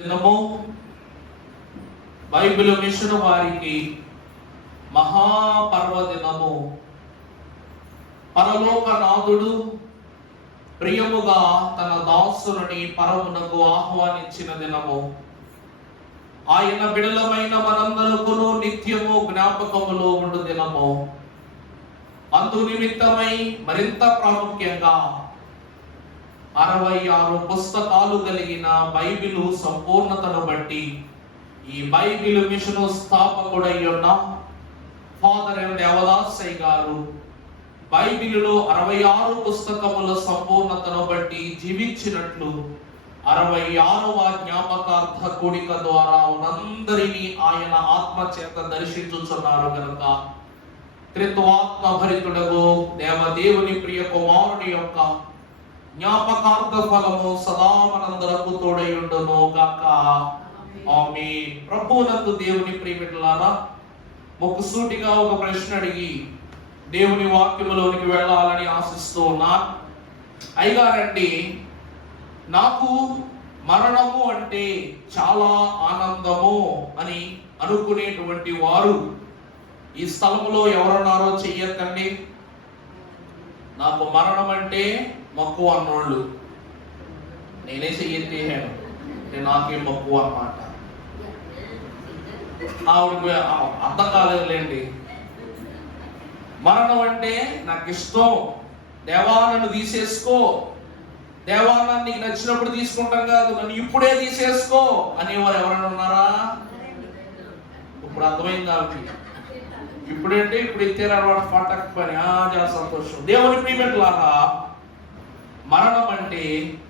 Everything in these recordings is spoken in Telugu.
దినము బైబిల్ మిషన్ వారికి మహాపర్వదినము. పరలోకనాథుడు ప్రియముగా తన దాసుని పరమునకు ఆహ్వానించిన దినము. ఆయన బిడలమైన మనందరకును నిత్యము జ్ఞాపకములో ఉండు దినము. అందు నిమిత్తమై మరింత ప్రాముఖ్యంగా 66 పుస్తకాలు కలిగిన బైబిలు సంపూర్ణతను బట్టి ఈ బైబిల్ మిషను స్థాపకుడై ఉన్న ఫాదర్ ఎం దేవదాసయ్య గారు బైబిలులో 66 పుస్తకముల సంపూర్ణతను బట్టి జీవించినట్లు 66వ జ్ఞాపకార్థ కూడిక ద్వారా మనందరినీ ఆయన ఆత్మచేత దర్శించుచున్నారు గనుక త్రిత్వాత్మ భరితుడగు దేవదేవుని ప్రియ కుమారుని యొక్క జ్ఞాపకార్థ ఫలము సదా మనందరకు తోడయుండును గాక. ఆమేన్. ప్రభువునందు దేవుని ప్రియమిత్రులారా, ముక్కుసూటిగా ఒక ప్రశ్న అడిగి దేవుని వాక్యములోనికి వెళ్ళాలని ఆశిస్తూ ఉన్నా. అయ్యగారండి, నాకు మరణము అంటే చాలా ఆనందము అని అనుకునేటువంటి వారు ఈ స్థలములో ఎవరున్నారో చెయ్యకండి. నాకు మరణం అంటే మక్కువ అన్నోళ్ళు నేనే చెయ్యను, నాకేం మక్కువ అన్నమాట. ఆవిడకి అర్థం కాలేదులేండి. మరణం అంటే నాకు ఇష్టం, దేవా నన్ను తీసేసుకో, దేవా నన్ను నీకు నచ్చినప్పుడు తీసుకుంటాం కాదు, నన్ను ఇప్పుడే తీసేసుకో అనేవారు ఎవరైనా ఉన్నారా? ఇప్పుడు అర్థమైంది ఆవిడకి. ఇప్పుడంటే ఇప్పుడు ఇచ్చారు పాటకు పని చాలా సంతోషం. దేవుని ప్రియమిత్రులారా, మరణం అంటే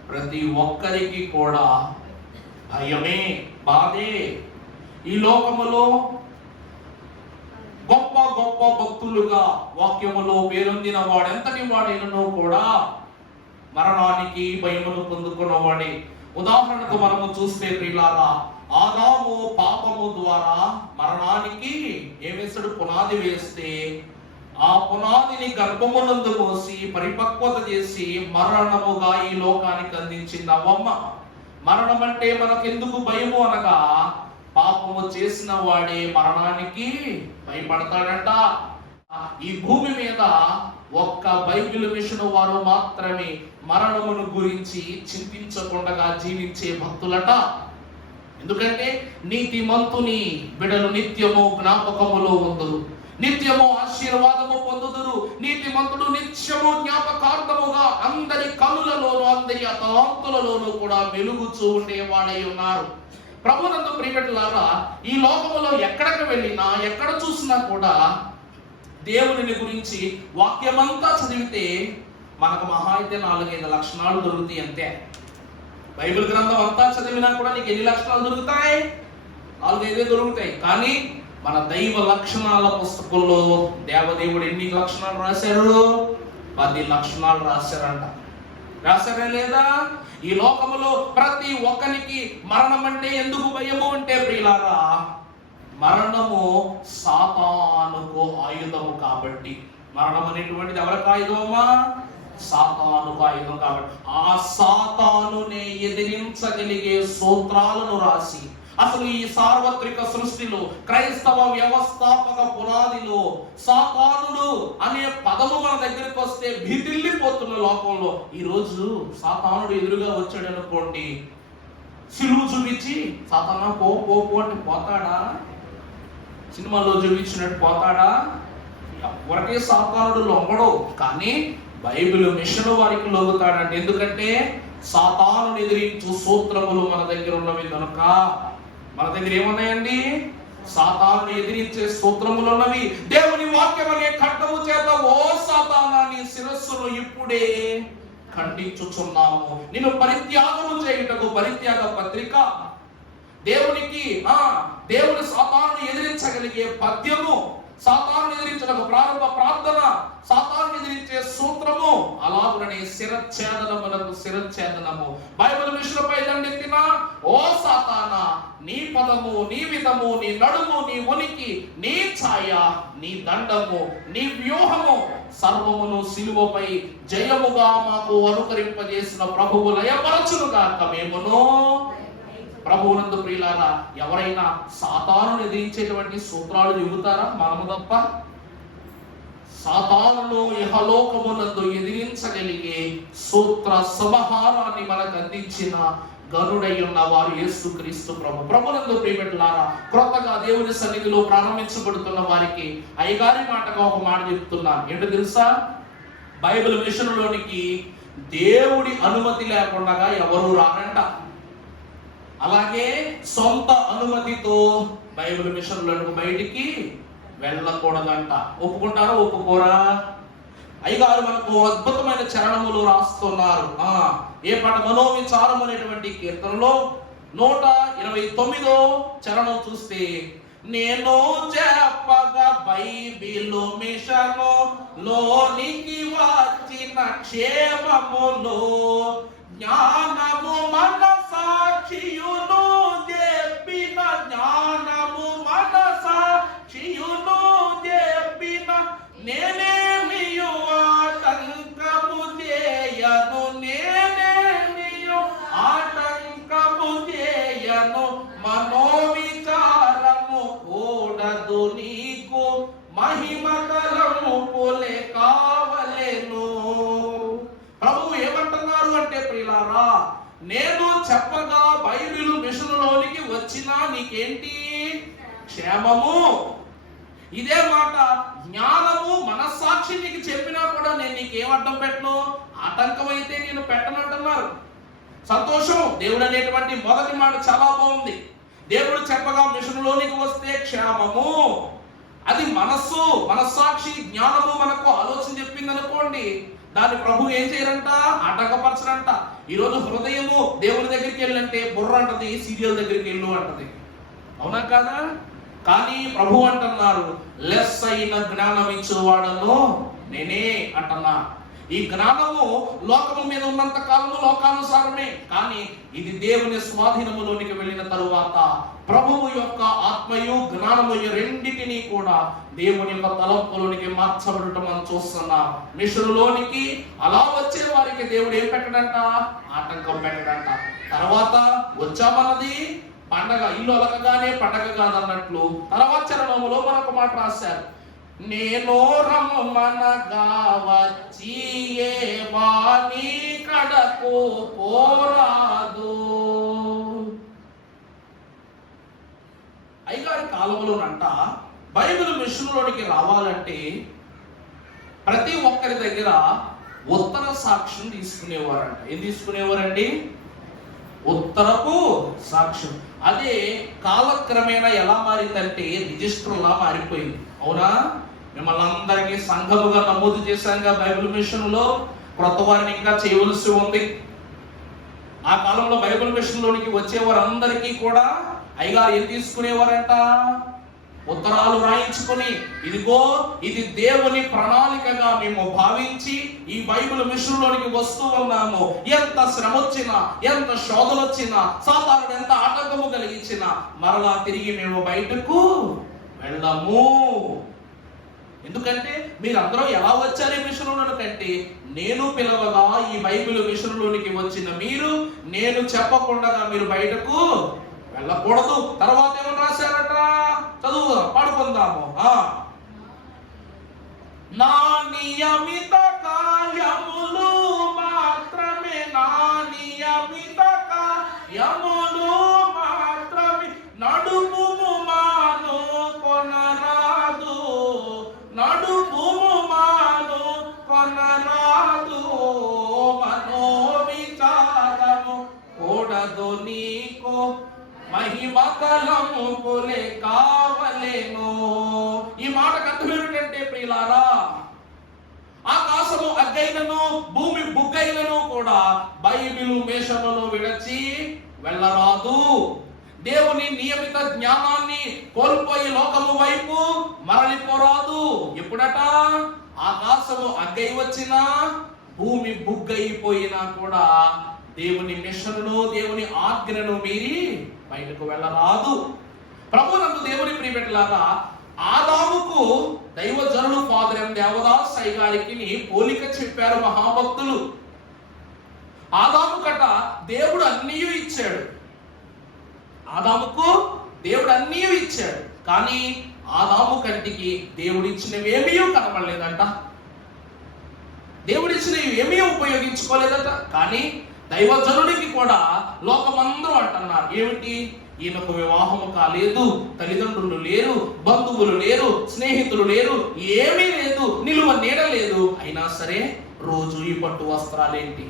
ప్రతి ఒక్కరికి కూడా భయమే, బాధే. ఈ లోకములో గొప్ప గొప్ప భక్తులుగా వాక్యములో పేరొందిన వాడెంతటి వాడైనను కూడా మరణానికి భయమును పొందుకున్నవాడే. ఉదాహరణకు మనము చూస్తే ప్రియులారా, ఆదాము పాపము ద్వారా మరణానికి ఏమేసాడు? పునాది వేస్తే ఆ పునాదిని గర్భమునందు మోసి పరిపక్వత చేసి మరణముగా ఈ లోకానికి అందించింది అవ్వమ్మ. మరణం అంటే మనకెందుకు భయము అనగా, పాపము చేసిన వాడే మరణానికి భయపడతాడంట. ఈ భూమి మీద ఒక్క బైబిల్ మిషన్ వారు మాత్రమే మరణమును గురించి చింతించకుండా జీవించే భక్తులట. ఎందుకంటే నీతిమంతుని బిడలు నిత్యము జ్ఞాపకములో ఉందురు, నిత్యము ఆశీర్వాదము పొందుదురు. నీతిమంతుడు నిత్యము జ్ఞాపకార్థముగా అందరి కనులలోను అందరి అతలాంతులలోనూ కూడా వెలుగుచూ ఉండేవాడై ఉన్నారు. ప్రభునందు ప్రియమిత్రులారా, ఈ లోకములో ఎక్కడికి వెళ్ళినా ఎక్కడ చూసినా కూడా దేవుని గురించి వాక్యమంతా చదివితే మనకు మహా అయితే 4-5 లక్షణాలు దొరుకుతాయి అంతే. బైబిల్ గ్రంథం అంతా చదివినా కూడా నీకు ఎన్ని లక్షణాలు దొరుకుతాయి? 4-5 దొరుకుతాయి. కానీ మన దైవ లక్షణాల పుస్తకంలో దేవదేవుడు ఎన్ని లక్షణాలు రాశారు? 10 లక్షణాలు రాశారంట. రాశారా లేదా? ఈ లోకములో ప్రతి ఒక్కరికి మరణం అంటే ఎందుకు భయము అంటే ప్రియులారా, మరణము సాతానుకు ఆయుధము కాబట్టి. మరణం అనేటువంటిది ఎవరికి ఆయుధమా? సాతానుకు ఆయుధం కాబట్టి ఆ సాతానునే ఎదిరించగలిగే సూత్రాలను రాసి, అసలు ఈ సార్వత్రిక సృష్టిలో క్రైస్తవ వ్యవస్థాపక పునాదిలో సాతానుడు అనే పదము మన దగ్గరికి వస్తే భీతిల్లిపోతున్న లోకంలో ఈ రోజు సాతానుడు ఎదురుగా వచ్చాడు అనుకోండి, సిలువు చూపించి సాతానా పో పో పో అంటే పోతాడా? సినిమాలో చూపించినట్టు పోతాడా? ఎవరికే సాతానుడు లొంగడు. కానీ బైబిల్ మిషన్ వారికి లొంగుతాడంటే, ఎందుకంటే సాతానుని ఎదిరించు సూత్రములు మన దగ్గర ఉన్నవి కనుక. మన దగ్గర ఏమున్నాయండి? సాతానుని ఎదిరించే సూత్రములు ఉన్నవి. దేవుని వాక్యం అనే ఖడ్గము చేత ఓ సాతానా నీ శిరస్సును ఇప్పుడే ఖండించుచున్నాము, నిన్ను పరిత్యాగము చేయుటకు పరిత్యాగ పత్రిక. దేవునికి దేవుని సాతానుని ఎదిరించగలిగే పద్యము, సాతానుని ఎదిరించడానికి ప్రారంభ ప్రార్థన, సాతానుని ఎదిరించే సూత్రము, అలాగుననే శిరచ్ఛేదనములకు శిరచ్ఛేదనము. బైబిల్ మిషన్పై దండెత్తిన ఓ సాతానా, నీ పదము, నీ విధము, నీ నడుము, నీ ఉనికి, నీ ఛాయ, నీ దండము, నీ వ్యూహము సర్వమును సిలువపై జయముగా మాకు అనుకరింపజేసిన ప్రభువు లయపరచునుగాక. మేమును ప్రభువునందు ప్రియులారా, ఎవరైనా సాతానును ఎదిరించేటువంటి సూత్రాలు చెబుతారా? మనము తప్ప. సాతానును ఇహలోకమునందు ఎదిరించగలిగే సూత్ర సమాహారాన్ని మనకు అందించిన గరుడై ఉన్న వారు యేసుక్రీస్తు ప్రభు. ప్రభునందు ప్రియబిడ్డలారా, క్రొత్తగా దేవుని సన్నిధిలో ప్రారంభించబడుతున్న వారికి అయ్యగారి మాటగా ఒక మాట చెప్తున్నాను. ఏంటో తెలుసా? బైబిల్ మిషన్లోనికి దేవుడి అనుమతి లేకుండా ఎవరు రారంట. అలాగే సొంత అనుమతితో బైబిల్ మిషన్లోనికి బయటికి వెళ్ళకూడదంట. ఒప్పుకుంటారా? ఒప్పుకోరా? అయ్యగారు మనకు అద్భుతమైన చరణములు రాస్తున్నారు. ఏ పాట? మనోవిచారం అనేటువంటి కీర్తనలో 129వ చరణం చూస్తే, నేను చెప్పగా బైబిలు మిషను లోనికి వచ్చిన క్షేమములు జ్ఞానము మన సాక్షియును చెప్పిన జ్ఞానము మన సాక్షియును చెప్పిన నేనేమియు ఆటంకము చేయను నేనేమియు ఆటంకము చేయను మనోవిచారము కూడదు నీకు మహిమ తలములే కావలెను. ప్రభువు ఏమంటున్నారు అంటే ప్రియులారా, నేను చెప్పగా బైబిలు మిషన్లోనికి వచ్చినా నీకేంటి? క్షేమము. ఇదే మాట జ్ఞానము మనస్సాక్షి నీకు చెప్పినా కూడా నేను నీకేం అడ్డం పెట్టను, ఆటంకం అయితే నేను పెట్టనంటున్నారు. సంతోషం. దేవుడు అనేటువంటి మొదటి మాట చాలా బాగుంది. దేవుడు చెప్పగా మిషన్లోనికి వస్తే క్షేమము. అది మనస్సు, మనస్సాక్షి, జ్ఞానము మనకు ఆలోచన చెప్పింది అనుకోండి, దాన్ని ప్రభు ఏం చేయరంట? ఆటంకపరచరంట. ఈరోజు హృదయము దేవుని దగ్గరికి వెళ్ళంటే బుర్ర అంటది సీరియల్ దగ్గరికి వెళ్ళు అంటది. అవునా కాదా? కానీ ప్రభు అంటున్నారు, లెస్ అయిన జ్ఞానం ఇచ్చేవాడను నేనే అంటున్నా. ఈ జ్ఞానము లోకము మీద ఉన్నంత కాలము లోకానుసారమే. కానీ ఇది దేవుని స్వాధీనములోనికి వెళ్ళిన తరువాత ప్రభువు యొక్క ఆత్మయు జ్ఞానము రెండింటినీ కూడా దేవుని యొక్క తలంపులోనికి మార్చబడటం మనం చూస్తున్నాం. మిషన్లోనికి అలా వచ్చే వారికి దేవుడు ఏం పెట్టడంట? ఆటంకం పెట్టడంట. తర్వాత వచ్చామన్నది పండగ, ఇల్లు అలకగానే పండగ కాదన్నట్లు తర్వాత చరణములో మరొక మాట రాశారు, నేను రమ్మనగా వచ్చి ఏ వాణి కడకు పోరాదు. అయ్యగారి కాలంలోనంట బైబిల్ మిషన్లోనికి రావాలంటే ప్రతి ఒక్కరి దగ్గర ఉత్తర సాక్ష్యం తీసుకునేవారంట. ఏం తీసుకునేవారండి? ఉత్తరపు సాక్ష్యం. అదే కాలక్రమేణా ఎలా మారిందంటే రిజిస్టర్లా మారిపోయింది. అవునా? మిమ్మల్ని అందరికీ సంఘముగా నమోదు చేశాంగా బైబిల్ మిషన్ లో. క్రొత్త వారిని ఇంకా చేయవలసి ఉంది. ఆ కాలంలో బైబిల్ మిషన్ లోనికి వచ్చే వారందరికీ కూడా అయ్యగారు ఏం తీసుకునేవారంట? ఉత్తరాలు రాయించుకొని, ఇదిగో ఇది దేవుని ప్రణాళికగా మేము భావించి ఈ బైబిల్ మిషన్ లోనికి వస్తూ ఉన్నాము. ఎంత శ్రమ వచ్చినా, ఎంత శోధన వచ్చినా, సాతానుడు ఎంత ఆటంకము కలిగించినా మరలా తిరిగి మేము బయటకు వెళ్ళము. ఎందుకంటే మీరందరూ ఎలా వచ్చారు ఈ మిషన్లోనికి అంటే, నేను పిలవగా ఈ బైబిల్ మిషన్లోనికి వచ్చిన మీరు, నేను చెప్పకుండా మీరు బయటకు వెళ్ళకూడదు. తర్వాత ఏమని రాశారట? చదువు పాడుకుందాము. నా నియమిత కార్యములు మాత్రమే, నా నియమిత కార్యములు మాత్రమే నడుపుము మాను కొనరాదు, నడుపుము మాను కొనరాదు, మనోవిచారము కూడదు నీకు మహిమ తలములే కావలెను. ఈ మాటకు అర్థం ఏమిటంటే ప్రియులారా, ఆకాశము అగ్గైనను భూమి బుగ్గైనను కూడా బైబిలు మేషములో విడచి వెళ్ళరాదు. దేవుని నియమిత జ్ఞానాన్ని కోల్పోయి లోకము వైపు మరలిపోరాదు. ఎప్పుడట? ఆకాశము అగ్గై వచ్చినా భూమి బుగ్గైపోయినా కూడా దేవుని మిషన్ను, దేవుని ఆజ్ఞను మీరి బయటకు వెళ్ళరాదు. ప్రభునందు దేవుని ప్రియబిడ్డలారా, ఆదాముకు దైవజనుడు ఫాదర్ ఎం దేవదాస్ అయ్య గారికి పోలిక చెప్పారు మహాభక్తులు. ఆదాము కట దేవుడు అన్నీ ఇచ్చాడు. ఆదాముకు దేవుడు అన్నీ ఇచ్చాడు, కానీ ఆదాము కంటికి దేవుడు ఇచ్చినవి ఏమీ కనబడలేదంట, దేవుడిచ్చినవి ఏమీ ఉపయోగించుకోలేదట. కానీ దైవజనుడికి కూడా లోకమందరూ అంటున్నారు, ఏమిటి, ఈయనకు వివాహము కాలేదు, తల్లిదండ్రులు లేరు, బంధువులు లేరు, స్నేహితులు లేరు, ఏమీ లేదు, నిలువ నీడ లేదు, అయినా సరే రోజు ఈ పట్టు వస్త్రాలేంటి,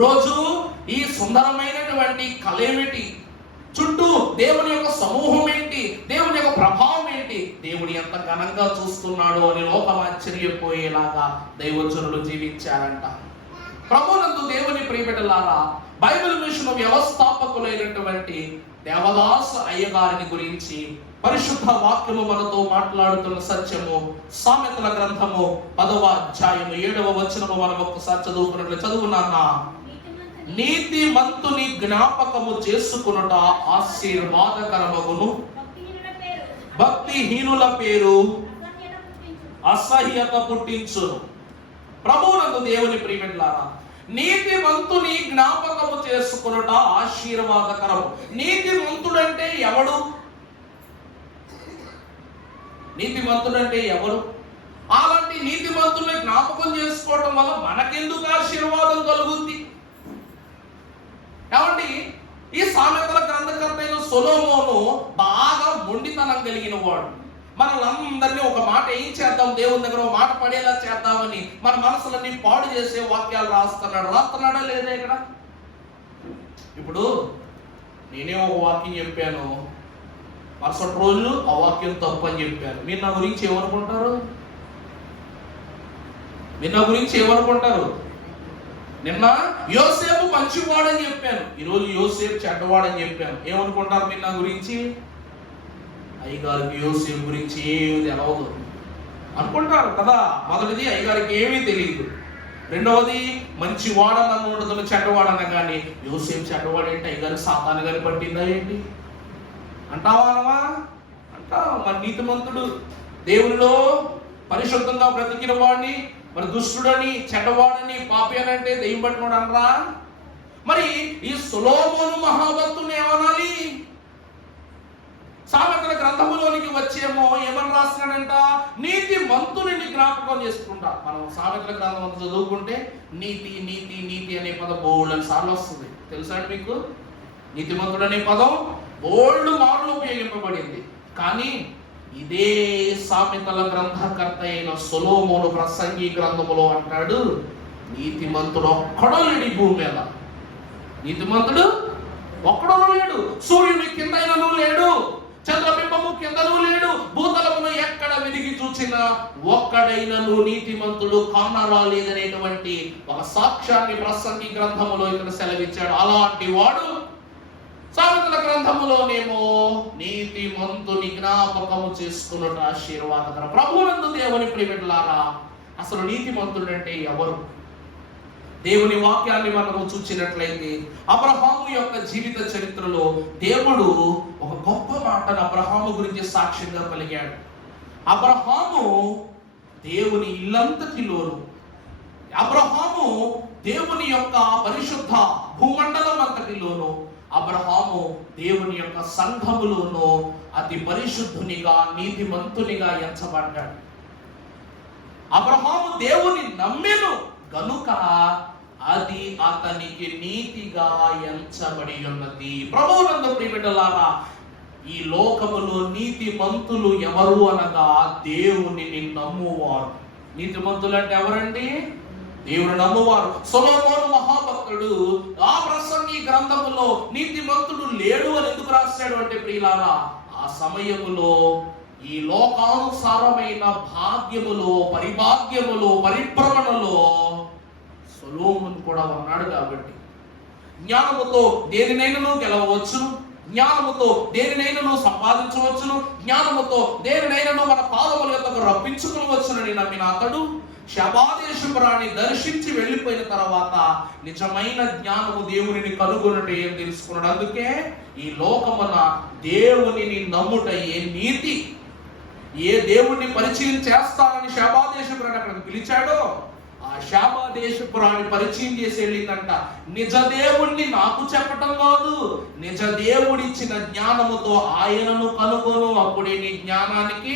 రోజు ఈ సుందరమైనటువంటి కళ ఏమిటి, చుట్టూ దేవుని యొక్క సమూహం ఏంటి, దేవుని యొక్క ప్రభావం ఏంటి, దేవుడు ఎంత ఘనంగా చూస్తున్నాడో అని లోకం ఆశ్చర్యపోయేలాగా దైవజనులు జీవించారంట. ప్రభునందు దేవుని ప్రియబిడ్డలారా, బైబిల్ మిషన్ వ్యవస్థాపకులైనటువంటి దేవదాస్ అయ్యగారిని గురించి పరిశుద్ధ వాక్యము మనతో మాట్లాడుతున్న సత్యము సామెతల గ్రంథము 10వ అధ్యాయము 7వ వచనము మనం ఒక్కసారి చదువుకున్నట్లు చదువునాన్నా. నీతి మంతుని జ్ఞాపకము చేసుకునుట ఆశీర్వాదకరమగును, భక్తిహీనుల పేరు అసహ్యత పుట్టించును. ప్రభువునందు దేవుని ప్రియమిట్లారా, నీతిమంతుని జ్ఞాపకము చేసుకునుట ఆశీర్వాదకరము. నీతిమంతుడంటే ఎవడు? నీతిమంతుడంటే ఎవరు? అలాంటి నీతిమంతుని జ్ఞాపకం చేసుకోవడం వల్ల మనకెందుకు ఆశీర్వాదం కలుగుద్ది? కాబట్టి ఈ సామెతల గ్రంథకర్త అయిన సొలొమోను బాగా మొండితనం కలిగిన వాడు. మనలందరినీ ఒక మాట ఏం చేద్దాం, దేవుని దగ్గర ఒక మాట పడేలా చేద్దామని మన మనసులన్నీ పాడు చేసే వాక్యాలు రాస్తున్నాడా లేదా? ఇక్కడ ఇప్పుడు నేనే ఒక వాక్యం చెప్పాను, మరుసటి రోజు ఆ వాక్యం తప్పు అని చెప్పాను. మీరు నా గురించి ఏమనుకుంటారు? నిన్న యోసేపు మంచివాడని చెప్పాను, ఈరోజు యోసేపు చెడ్డవాడని చెప్పాను. ఏమనుకుంటారు మీరు నా గురించి? అయ్యగారికి యోసేపు గురించి ఏమీ తెలవదు అనుకుంటారు కదా. మొదటిది, అయ్యగారికి ఏమీ తెలియదు. రెండవది, మంచివాడనను చెడ్డవాడన కానీ యోసేపు చెడ్డవాడేంటి, అయ్యగారికి సాతాను గారి పట్టిందా ఏంటి అంటావా? అంటావు. మరి నీతిమంతుడు దేవునిలో పరిశుద్ధంగా బ్రతికిన వాడిని మరి దుష్టుడని, చెడ్డవాడని, పాపి అని అంటే దెయ్యం పట్టినోడు అనరా? మరి ఈ సొలొమోను మహాభక్తుని ఏమనాలి? సామెతల గ్రంథములోనికి వచ్చేమో ఏమని రాస్తున్నాడంట, నీతి మంతుని జ్ఞాపకం చేసుకుంటా. మనం సామెతల గ్రంథం చదువుకుంటే నీతి నీతి నీతి అనే పదం బోల్డ్ సార్లు వస్తుంది. తెలుసా మీకు? నీతిమంతుడు అనే పదం బోల్డ్ మార్లు ఉపయోగింపబడింది. కానీ ఇదే సామెతల గ్రంథకర్త అయిన సొలొమోను ప్రసంగి గ్రంథములో అంటాడు, నీతిమంతుడు ఒక్కడో లేడు ఈ భూమి మీద. నీతిమంతుడు ఒక్కడో లేడు. సూర్యుని కిందైనను లేడు, చంద్రబింబము కిందను లేడు, భూతలమును ఎక్కడ వెదిగి చూసినా ఒక్కడైనను నీతిమంతుడు కానరాలేదనేటువంటి ఒక సాక్ష్యాన్ని ప్రసంగి గ్రంథములో ఇక్కడ సెలవిచ్చాడు. అలాంటి వాడు సామెతల గ్రంథములోనేమో నీతిమంతుని జ్ఞాపకము చేసుకున్నట్టు ఆశీర్వాదకరం. ప్రభువునందు దేవుని ప్రియమిట్లారా, అసలు నీతిమంతుడు అంటే ఎవరు? దేవుని వాక్యాన్ని మనము చూచినట్లయితే అబ్రహాము యొక్క జీవిత చరిత్రలో దేవుడు ఒక గొప్ప మాటను అబ్రహాము గురించి సాక్ష్యంగా పలికాడు. అబ్రహాము దేవుని ఇల్లంతటిలోను, అబ్రహాము దేవుని యొక్క పరిశుద్ధ భూమండలం అంతటిలోను, అబ్రహాము దేవుని యొక్క సంఘములోను అతి పరిశుద్ధునిగా, నీతిమంతునిగా ఎంచబడ్డాడు. అబ్రహాము దేవుని నమ్మెను గనుక అది అతనికి నీతిగా ఎంచబడి ఉన్నది. ప్రభువునందు ప్రియబిడ్డలారా, ఈ లోకములో నీతిమంతులు ఎవరు అనగా దేవునిని నమ్మువారు. నీతిమంతులు అంటే ఎవరండి? దేవుడు నమ్మువారు. సొలొమోను మహాభక్తుడు ఆ ప్రసంగి గ్రంథములో నీతిమంతుడు లేడు అని ఎందుకు రాశాడు అంటే ప్రియులారా, ఆ సమయములో ఈ లోకానుసారమైన భాగ్యములో, పరిభాగ్యములో, పరిభ్రమణలో సొలొమోను కూడా ఉన్నాడు. కాబట్టి జ్ఞానముతో దేనినైనా గెలవవచ్చును, జ్ఞానముతో దేనినైనా సంపాదించవచ్చును, జ్ఞానముతో దేనినైనా మన పాదముల యొద్దకు రప్పించుకోవచ్చునని నమ్మిన అతడు శబాదేశపురాన్ని దర్శించి వెళ్ళిపోయిన తర్వాత నిజమైన జ్ఞానము దేవునిని కనుగొనుట ఏం తెలుసుకున్నాడు. అందుకే ఈ లోకమున దేవునిని నమ్ముట ఏ నీతి, ఏ దేవుణ్ణి పరిచయం చేస్తానని శబాదేశపురాన్ని అక్కడికి పిలిచాడో ఆ ఆ శాబా దేశపురాన్ని పరిచయం చేసి వెళ్ళిందంట. నిజ దేవుణ్ణి నాకు చెప్పటం కాదు, నిజ దేవుడిచ్చిన జ్ఞానముతో ఆయనను కనుగొను, అప్పుడే నీ జ్ఞానానికి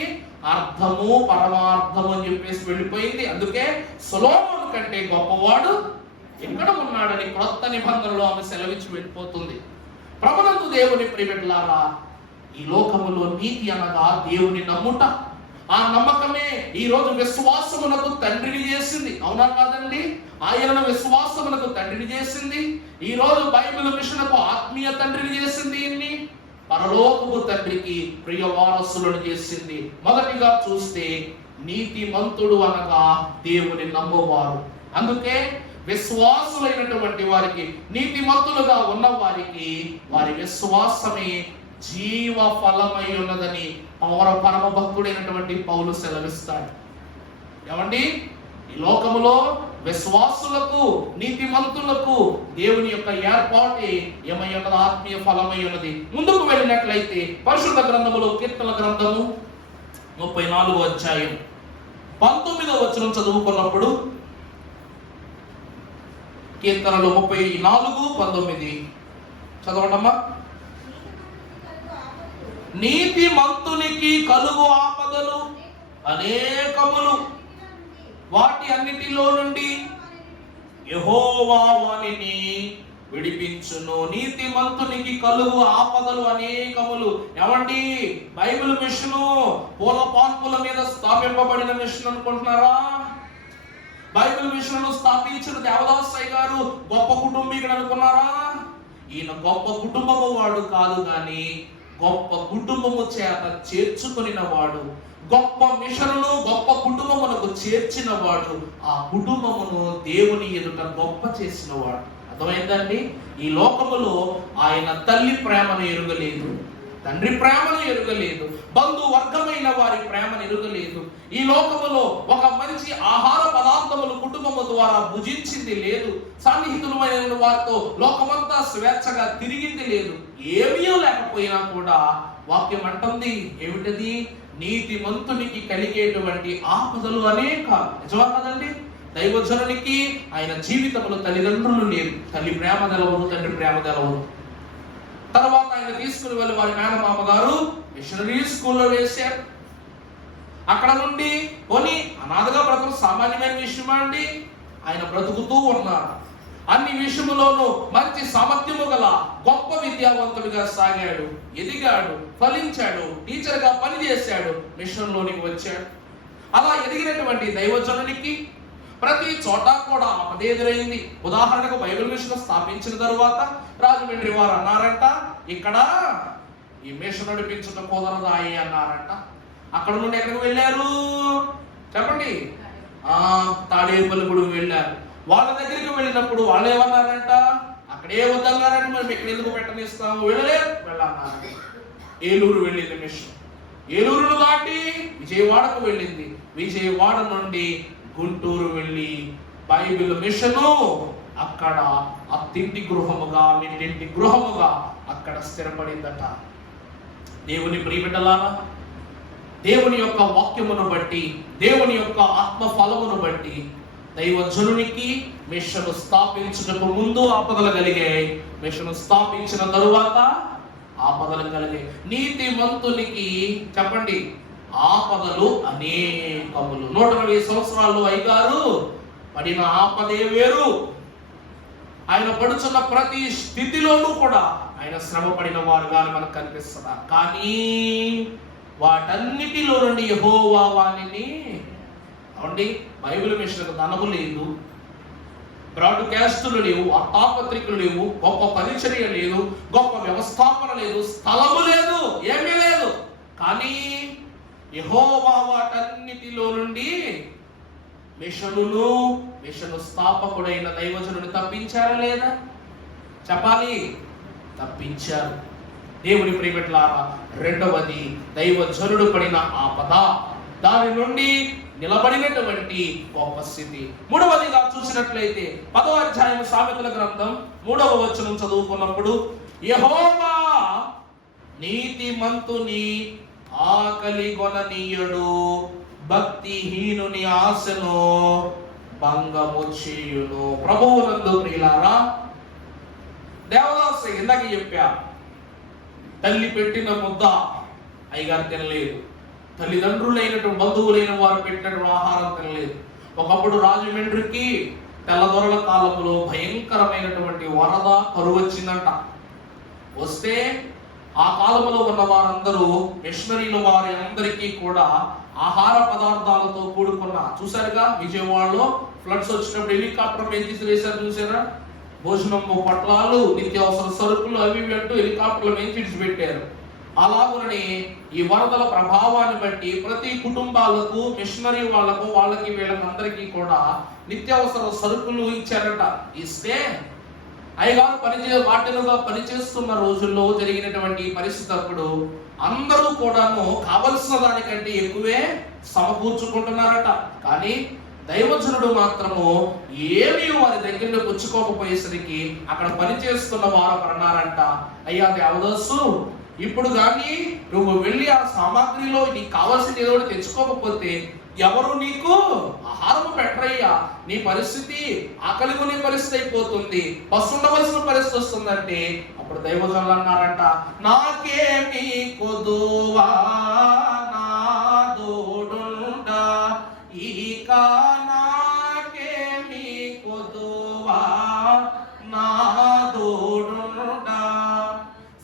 అర్థము పరమార్థము అని చెప్పేసి వెళ్ళిపోయింది. అందుకే సొలొమోను కంటే గొప్పవాడు ఎక్కడ ఉన్నాడని క్రొత్త నిబంధనలో ఆమె సెలవిచ్చి వెళ్ళిపోతుంది. ప్రభునందు దేవుని ప్రియబిడ్డలారా, ఈ లోకములో నీతి అనగా దేవుని నమ్ముట. ఆ నమ్మకమే ఈ రోజు విశ్వాసమునకు తండ్రిని చేసింది. అవునా కాదండి? ఆయనను విశ్వాసమునకు తండ్రిని చేసింది. ఈ రోజు బైబిల్ మిషన్కు ఆత్మీయ తండ్రిని చేసింది. ఇన్ని పరలోకపు తండ్రికి ప్రియ వారసులను చేసింది. మొదటిగా చూస్తే నీతిమంతుడు అనగా దేవుని నమ్మువారు. అందుకే విశ్వాసులైనటువంటి వారికి, నీతిమంతులుగా ఉన్న వారికి వారి విశ్వాసమే జీవ ఫలమై ఉన్నదని పరమ భక్తుడైనటువంటి పౌలు సెలవిస్తాడు. ఏమండి? ఈ లోకములో విశ్వాసులకు, నీతిమంతులకు దేవుని యొక్క ఏర్పాటు ఏమై ఉన్నది? ఆత్మీయ ఫలమై ఉన్నది. ముందుకు వెళ్ళినట్లయితే పరిశుద్ధ గ్రంథములో కీర్తన గ్రంథము 34వ అధ్యాయం 19వ వచనం చదువుకున్నప్పుడు, కీర్తనలు 34:19 చదవటమ్మా. నీతిమంతునికి కలుగు ఆపదలు అనేకములు, వాటి అన్నిటిలో నుండి యెహోవా వానిని విడిపించును. నీతిమంతునికి కలుగు ఆపదలు అనేకములు. ఏమండి? బైబిల్ మిషను పూల పాన్పుల మీద స్థాపింపబడిన మిషన్ అనుకుంటున్నారా? బైబిల్ మిషన్ను స్థాపించిన దేవదాసయ్య గారు గొప్ప కుటుంబీకుడు అనుకున్నారా? ఈయన గొప్ప కుటుంబము వాడు కాదు, కానీ గొప్ప కుటుంబము చేత చేర్చుకునిన వాడు, గొప్ప మిషనును గొప్ప కుటుంబమునకు చేర్చిన వాడు, ఆ కుటుంబమును దేవుని ఎదుట గొప్ప చేసిన వాడు. అర్థమైందండి? ఈ లోకములో ఆయన తల్లి ప్రేమను ఎరుగలేదు, తండ్రి ప్రేమను ఎరుగలేదు, బంధువర్గమైన వారి ప్రేమను ఎరుగలేదు. ఈ లోకములో ఒక మంచి ఆహార పదార్థములు కుటుంబము ద్వారా భుజించింది లేదు. సన్నిహితులమైన వారితో లోకమంతా స్వేచ్ఛగా తిరిగింది లేదు. ఏమీ లేకపోయినా కూడా వాక్యం అంటుంది ఏమిటది? నీతిమంతునికి కలిగేటువంటి ఆపదలు అనేక. నిజమా కదండి? దైవజనునికి ఆయన జీవితంలో తల్లిదండ్రులు లేరు, తల్లి ప్రేమ తెలవదు, తండ్రి ప్రేమ తెలవదు. తర్వాత ఆయన తీసుకుని వెళ్ళి వారి మేనమామ గారు మిషనరీ స్కూల్లో వేశారు. అక్కడ నుండి కొని అనాథగా బ్రతుకు సామాన్యమైన విషయమా అండి? ఆయన బ్రతుకుతూ ఉన్నారు. అన్ని విషయములోనూ మంచి సామర్థ్యము గల గొప్ప విద్యావంతుడిగా సాగాడు, ఎదిగాడు, ఫలించాడు, టీచర్గా పనిచేశాడు, మిషన్లోనికి వచ్చాడు. అలా ఎదిగినటువంటి దైవజనునికి ప్రతి చోట కూడా ఆపద ఎదురైంది. ఉదాహరణకు బైబిల్ మిషన్ స్థాపించిన తరువాత రాజమండ్రి వారు అన్నారంట, ఇక్కడ ఈ మిషన్ నడిపించడం కుదరదాయి అన్నారంట. అక్కడ నుండి ఎక్కడికి వెళ్ళారు చెప్పండి? తాడేపల్లిగూడెం వెళ్ళారు. వాళ్ళ దగ్గరికి వెళ్ళినప్పుడు వాళ్ళు ఏమన్నారంట? అక్కడే వద్దన్నారంటే మరి ఇక్కడ ఎందుకు పెట్టనిస్తాము, వెళ్ళలేదు వెళ్ళన్నారు. ఏలూరు వెళ్ళింది మిషన్. ఏలూరును దాటి విజయవాడకు వెళ్ళింది. విజయవాడ నుండి గుంటూరు వెళ్ళి బైబిల్ మిషను అక్కడ అత్తింటి గృహముగా, మిన్నింటి గృహముగా అక్కడ స్థిరపడిందట. దేవుని ప్రియబిడ్డలారా, దేవుని యొక్క వాక్యమును బట్టి, దేవుని యొక్క ఆత్మ ఫలమును బట్టి దైవజనునికి మిషను స్థాపించుటకు ముందు ఆపదలు కలిగాయి, మిషను స్థాపించిన తరువాత ఆపదలు కలిగాయి. నీతిమంతునికి చెప్పండి ఆపదలు అనేకములు. 120 సంవత్సరాల్లో అయ్యగారు పడిన ఆపదే వేరు. ఆయన పడుచున్న ప్రతి స్థితిలోనూ కూడా ఆయన శ్రమ పడిన వారుగానే మనకు కనిపిస్తున్నారు. కానీ వాటన్నిటిలో నుండి యెహోవా వానిని అవండి. బైబిల్ మిషన్కు ధనము లేదు, బ్రాడ్కాస్టులు లేవు, వార్తాపత్రికలు లేవు, గొప్ప పరిచర్య లేదు, గొప్ప వ్యవస్థాపన లేదు, స్థలము లేదు, ఏమీ లేదు. కానీ యెహోవా వాటన్నిటిలో నుండి మిషను స్థాపకుడైన దైవజనుని తప్పించారా లేదా? చెప్పాలి, తప్పించారు. దేవుని ప్రియబిడ్డలారా, రెండవది దైవజనుడు పడిన ఆపద, దాని నుండి నిలబడినటువంటి గొప్ప స్థితి. మూడవదిగా చూసినట్లయితే 10వ అధ్యాయం సామెతల గ్రంథం 3వ వచనం చదువుకున్నప్పుడు, యెహోవా నీతిమంతుని ఆకలి కొననీయుడు, భక్తిహీనుని ఆశను భంగము చేయును. ప్రభువునందు ప్రియులారా, దేవదాసు ఇందాక చెప్పా, తల్లి పెట్టిన ముద్ద అయ్యగారు తినలేదు, తల్లిదండ్రులైనటువంటి బంధువులైన వారు పెట్టినటువంటి ఆహారం తినలేదు. ఒకప్పుడు రాజమండ్రికి తెల్లదొరల కాలంలో భయంకరమైనటువంటి వరద కరువు వచ్చిందంట. వస్తే ఆ కాలంలో ఉన్న వారందరూ మిషనరీల వారి అందరికీ కూడా ఆహార పదార్థాలతో కూడుకున్న, చూసారుగా విజయవాడలో ఫ్లడ్స్ వచ్చినప్పుడు హెలికాప్టర్ మీద తీసివేశారు, చూసారా? భోజనము పట్లాలు, నిత్యావసర సరుకులు అవి అంటూ హెలికాప్టర్ల మీద విడిచిపెట్టారు. అలాగని ఈ వరదల ప్రభావాన్ని బట్టి ప్రతి కుటుంబాలకు, మిషనరీ వాళ్ళకి వీళ్ళకి అందరికీ కూడా నిత్యావసర సరుకులు ఇచ్చారట. ఇస్తే అయ్యగారు వాటిలుగా పనిచేస్తున్న రోజుల్లో జరిగినటువంటి పరిస్థితి అప్పుడు అందరూ కూడాను కావలసిన దానికంటే ఎక్కువే సమకూర్చుకుంటున్నారట. కానీ దైవజనుడు మాత్రము ఏమీ వారి దగ్గర పుచ్చుకోకపోయేసరికి అక్కడ పనిచేస్తున్న వారు అన్నారంట, అయ్యా దేవదాసు, ఇప్పుడు కానీ నువ్వు వెళ్ళి ఆ సామాగ్రిలో నీకు కావాల్సింది ఏదో తెచ్చుకోకపోతే ఎవరు నీకు ఆహారము పెట్టరయ్యా. నీ పరిస్థితి ఆకలి కొనే పరిస్థితి అయిపోతుంది, బస్సు ఉండవలసిన పరిస్థితి వస్తుందంటే అప్పుడు దైవజనులు అన్నారంట, నాకేమి కొదువా నాదోడుండా, ఇక నాకేమి కొదువా నాదోడుండా,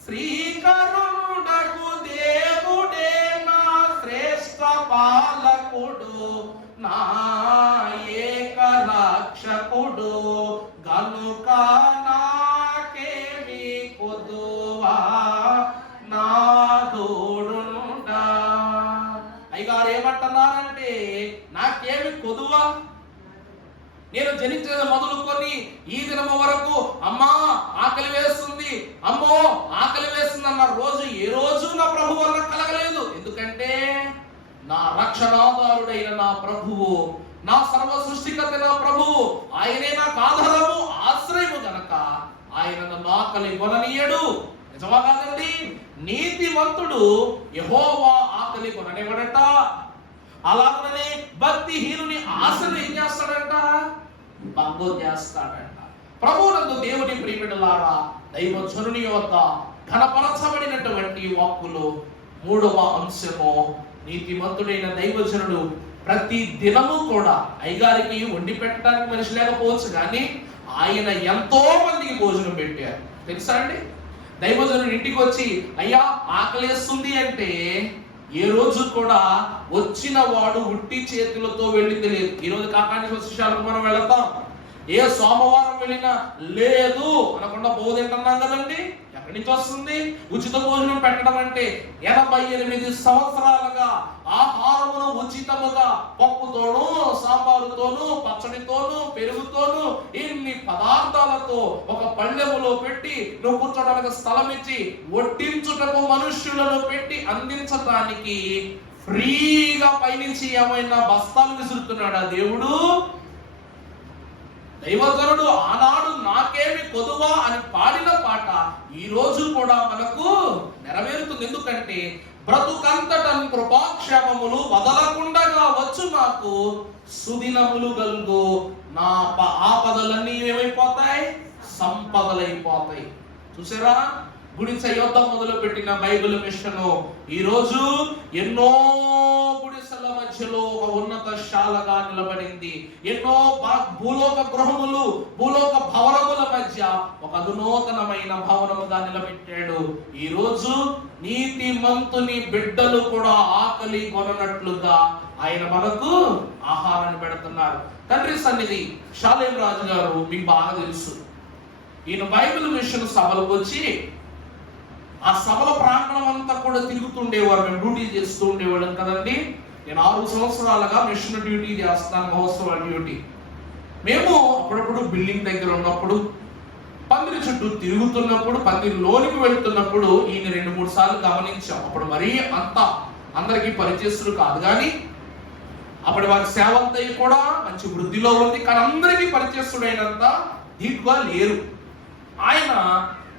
శ్రీకరుడకు దేవుడే నా శ్రేష్ఠ పాలకుడు, నా ఏక రక్షకుడు, గనుక నాకేమి కొదువా నాదోడుండా. అయ్యగారు ఏమంటున్నారంటే, నాకేమి కొదువా, నేను జనించిన మొదలుకొని ఈ దినము వరకు అమ్మా ఆకలి వేస్తుంది, అమ్మో ఆకలి వేస్తుంది అన్న రోజు ఏ రోజు నా ప్రభు వల్ల కలగలేదు. ఎందుకంటే నా రక్షణాధారుడైన నా ప్రభువు, నా సర్వ సృష్టికర్త నా ప్రభువు, ఆయనే నాకు ఆధారము ఆశ్రయము గనక ఆయన నన్ను ఆకలి కొననీయడు. నిజమా కాదండి? నీతిమంతుడు యెహోవా ఆకలి కొననివ్వడట. అలాగనే భక్తిహీనుని ఆశను ఏం చేస్తాడంట? భంగం చేస్తాడంట. ప్రభువునందు దేవుని ప్రియబిడ్డలారా, దైవజనుని యొక్క ఘనపరచబడినటువంటి వాక్కులు 3వ అంశము, నీతిమంతుడైన దైవజనుడు ప్రతి దినము కూడా అయ్యగారికి వండి పెట్టడానికి మనిషి లేకపోవచ్చు, కానీ ఆయన ఎంతో మందికి భోజనం పెట్టారు. తెలుసా అండి? దైవజనుడు ఇంటికి వచ్చి అయ్యా ఆకలేస్తుంది అంటే ఏ రోజు కూడా వచ్చిన వాడు ఉట్టి చేతులతో వెళ్ళి తెలియదు. ఈరోజు కాకాని శిష్యాలకు మనం వెళతాం, ఏ సోమవారం వెళ్ళినా లేదు అనకుండా బోధింటున్నాం కదండి. ఎక్కడి నుంచి వస్తుంది ఉచిత భోజనం పెట్టడం అంటే? 88 సంవత్సరాలుగా ఆహారమును ఉచితముగా పప్పుతోనూ, సాంబారుతోనూ, పచ్చడితోనూ, పెరుగుతోనూ, ఇన్ని పదార్థాలతో ఒక పళ్ళెములో పెట్టి నువ్వు కూర్చోడానికి స్థలం ఇచ్చి వడ్డించుటకు మనుష్యులను పెట్టి అందించడానికి ఫ్రీగా పైనుంచి ఏమైనా బస్తాలు విసురుతున్నాడా దేవుడు? దైవజనుడు ఆనాడు నాకేమి కొదువా అని పాడిన పాట ఈ రోజు కూడా మనకు నెరవేరుతుంది. ఎందుకంటే బ్రతుకంతటన్ కృపాక్షేమములు వదలకుండగా వచ్చు నాకు సుదినములు గల్గు, నా ఆపదలన్నీ ఏమైపోతాయి? సంపదలైపోతాయి. చూసారా? గుడిసె యుద్ధం మొదలు పెట్టిన బైబిల్ మిషన్ ఈ రోజు ఎన్నో గుడిసెల మధ్యలో ఒక ఉన్నత శాలగా నిలబడింది. ఎన్నో భూలోక గృహములు, భూలోక భవనముల మధ్య ఒక అధునూతనమైన భవనముగా నిలబెట్టాడు. ఈ రోజు నీతిమంతుని బిడ్డలు కూడా ఆకలి కొననట్లుగా ఆయన మనకు ఆహారాన్ని పెడుతున్నారు. తండ్రి సన్నిధి షాలేం రాజు గారు మీకు బాగా తెలుసు. ఈయన బైబిల్ మిషన్ సభలకు వచ్చి ఆ సభల ప్రాంగణం అంతా కూడా తిరుగుతుండేవారు. మేము డ్యూటీ చేస్తూ ఉండేవాళ్ళం కదండి. నేను 6 సంవత్సరాలుగా మిషన్ డ్యూటీ చేస్తాను, మహోత్సవ డ్యూటీ. మేము అప్పుడప్పుడు బిల్డింగ్ దగ్గర ఉన్నప్పుడు, పందిరి చుట్టూ తిరుగుతున్నప్పుడు, పందిరి లోనికి వెళ్తున్నప్పుడు ఈయన 2-3 సార్లు గమనించాం. అప్పుడు మరీ అంత అందరికీ పరిచయస్తులు కాదు, కానీ అప్పటి వారి సేవంతయ్య కూడా మంచి వృద్ధిలో ఉంది, కానీ అందరికీ పరిచయస్తుడైనంత దీటుగా లేరు. ఆయన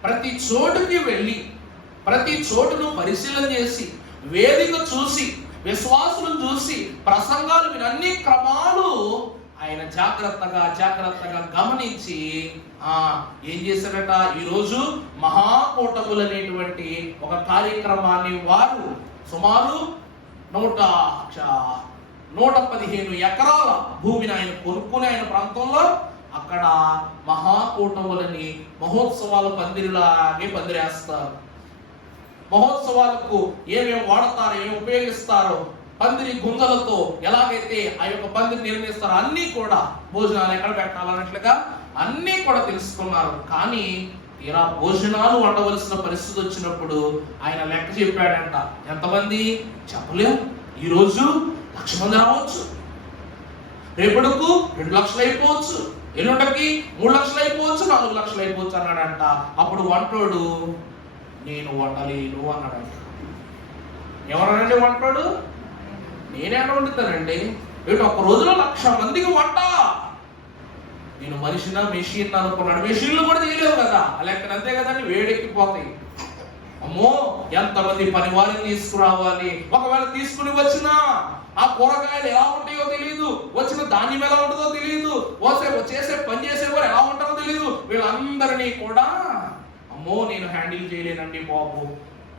ప్రతి చోటుకి వెళ్ళి ప్రతి చోటును పరిశీలన చేసి, వేదిక చూసి, విశ్వాసులను చూసి, ప్రసంగాలు అన్ని క్రమాలు ఆయన జాగ్రత్తగా గమనించి ఏం చేశారట, ఈరోజు మహాకూటములు అనేటువంటి ఒక కార్యక్రమాన్ని వారు సుమారు 115 ఎకరాల భూమిని ఆయన కొనుక్కుని ఆయన ప్రాంతంలో అక్కడ మహాకూటములని మహోత్సవాల పందిరిలాగే పందిరేస్తారు. మహోత్సవాలకు ఏమేమి వాడతారో, ఏమి ఉపయోగిస్తారో, పందిరి గుంజలతో ఎలాగైతే ఆ యొక్క పందిరి నిర్మిస్తారో అన్నీ కూడా భోజనాలు ఎక్కడ పెట్టాలన్నట్లుగా అన్నీ కూడా తెలుసుకున్నారు. కానీ ఇలా భోజనాలు వండవలసిన పరిస్థితి వచ్చినప్పుడు ఆయన లెక్క చెప్పాడంట. ఎంతమంది చెప్పలేము. ఈరోజు 1,00,000 మంది రావచ్చు, రేపటికు 2 లక్షలు అయిపోవచ్చు, ఎల్లుండకి 3 లక్షలు అయిపోవచ్చు, 4 లక్షలు అయిపోవచ్చు అన్నాడంట. అప్పుడు వంటోడు నేను వండలేను అన్నాడంట. ఎవరనండి వంటోడు? నేనే వండుతానండి. ఒక రోజులో 1,00,000 మందికి వంట. నేను మనిషినా మెషిన్ అనుకున్నాడు. మెషిన్లు కూడా తీయలేవు కదా, లెక్కన అంతే కదండి, వేడెక్కిపోతాయి. అమ్మో ఎంతమంది పని వారిని తీసుకురావాలి. ఒకవేళ తీసుకుని వచ్చినా ఆ కూరగాయలు ఎలా ఉంటాయో తెలియదు, వచ్చిన ధాన్యం ఎలా ఉంటుందో తెలియదు, చేసే పని చేసేవారు ఎలా ఉంటారో తెలియదు. వీళ్ళందరినీ కూడా అమ్మో నేను హ్యాండిల్ చేయలేనండి బాబు.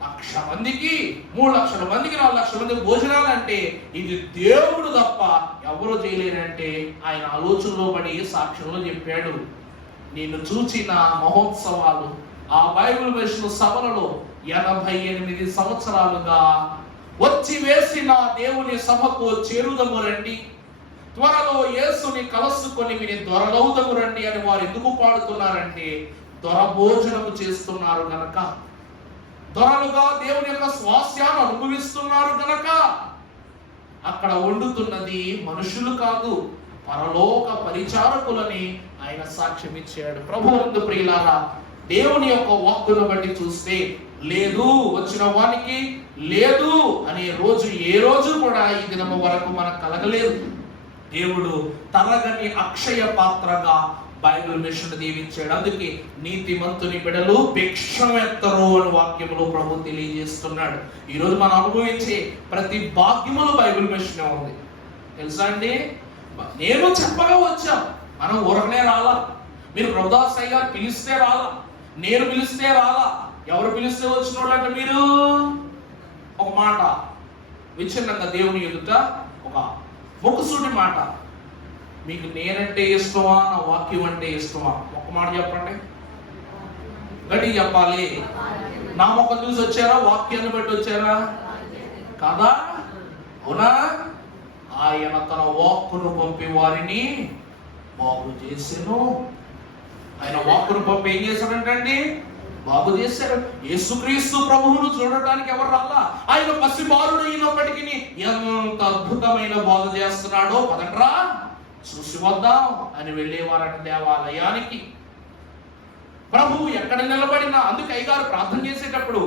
1,00,000 మందికి, 3 లక్షల మందికి, 4 లక్షల మందికి భోజనాలు అంటే ఇది దేవుడు తప్ప ఎవరు చేయలేరంటే ఆయన ఆలోచనలో పడి సాక్ష్యంలో చెప్పాడు. నేను చూచిన మహోత్సవాలు ఆ బైబిల్ వేసిన సభలలో 88 సంవత్సరాలుగా వచ్చి వేసిన దేవుని సభకు చేరుదము రండి, త్వరలో యేసుని కలుసుకొని విని దొరలవుదము రండి అని వారు ఎందుకు పాడుతున్నారంటే దొర భోజనము చేస్తున్నారు గనక, దొరలుగా దేవుని యొక్క స్వాస్యాన్ని అనుభవిస్తున్నారు గనక. అక్కడ వండుతున్నది మనుషులు కాదు, పరలోక పరిచారకులని ఆయన సాక్ష్యం ఇచ్చాడు. ప్రభువునందు ప్రియులారా, దేవుని యొక్క వాక్కును బట్టి చూస్తే లేదు, వచ్చిన వానికి లేదు అనే రోజు ఏ రోజు కూడా ఈ దినము వరకు మనకు కలగలేదు. దేవుడు తరగని అక్షయ పాత్రగా బైబిల్ మిషన్ దీవించాడు. అందుకే నీతిమంతుని బిడ్డలు భిక్షమెత్తరు అని వాక్యములో ప్రభు తెలియజేస్తున్నాడు. ఈరోజు మనం అనుభవించే ప్రతి భాగ్యములు బైబిల్ మిషన్ ఉంది తెలుసా అండి. నేను చెప్పగా వచ్చాం, మనం ఊరకనే రాలా. మీరు ప్రభుదాస్ అయ్య గారు పిలిస్తే రాలా, నేను పిలిస్తే రాలా. ఎవరు పిలిస్తే వచ్చిన వాళ్ళంటే మీరు ఒక మాట విచ్ఛిన్నంగా దేవుని ఎదుట ఒక ముక్కుసూటి మాట, మీకు నేనంటే ఇష్టమా, నా వాక్యం అంటే ఇష్టమా? ఒక మాట చెప్పండి, గట్టి చెప్పాలి. నా ముఖం చూసి వచ్చారా, వాక్యాన్ని బట్టి వచ్చారా? కదా, అవునా? ఆయన తన వాక్కును పంపి వారిని బాగు చేసెను. ఆయన వాక్కును పంపి ఏం చేశాడంటండి? బాగు చేశాడు. యేసుక్రీస్తు ప్రభువును చూడటానికి ఎవరు రాలా. ఆయన పసిబాలుడు అయినప్పటికీ ఎంత అద్భుతమైన బాగు చేస్తున్నాడో పదండ్రా చూసి వద్దాం అని వెళ్ళేవారట దేవాలయానికి. ప్రభువు ఎక్కడ నిలబడినా, అందుకే అయ్యగారు ప్రార్థన చేసేటప్పుడు,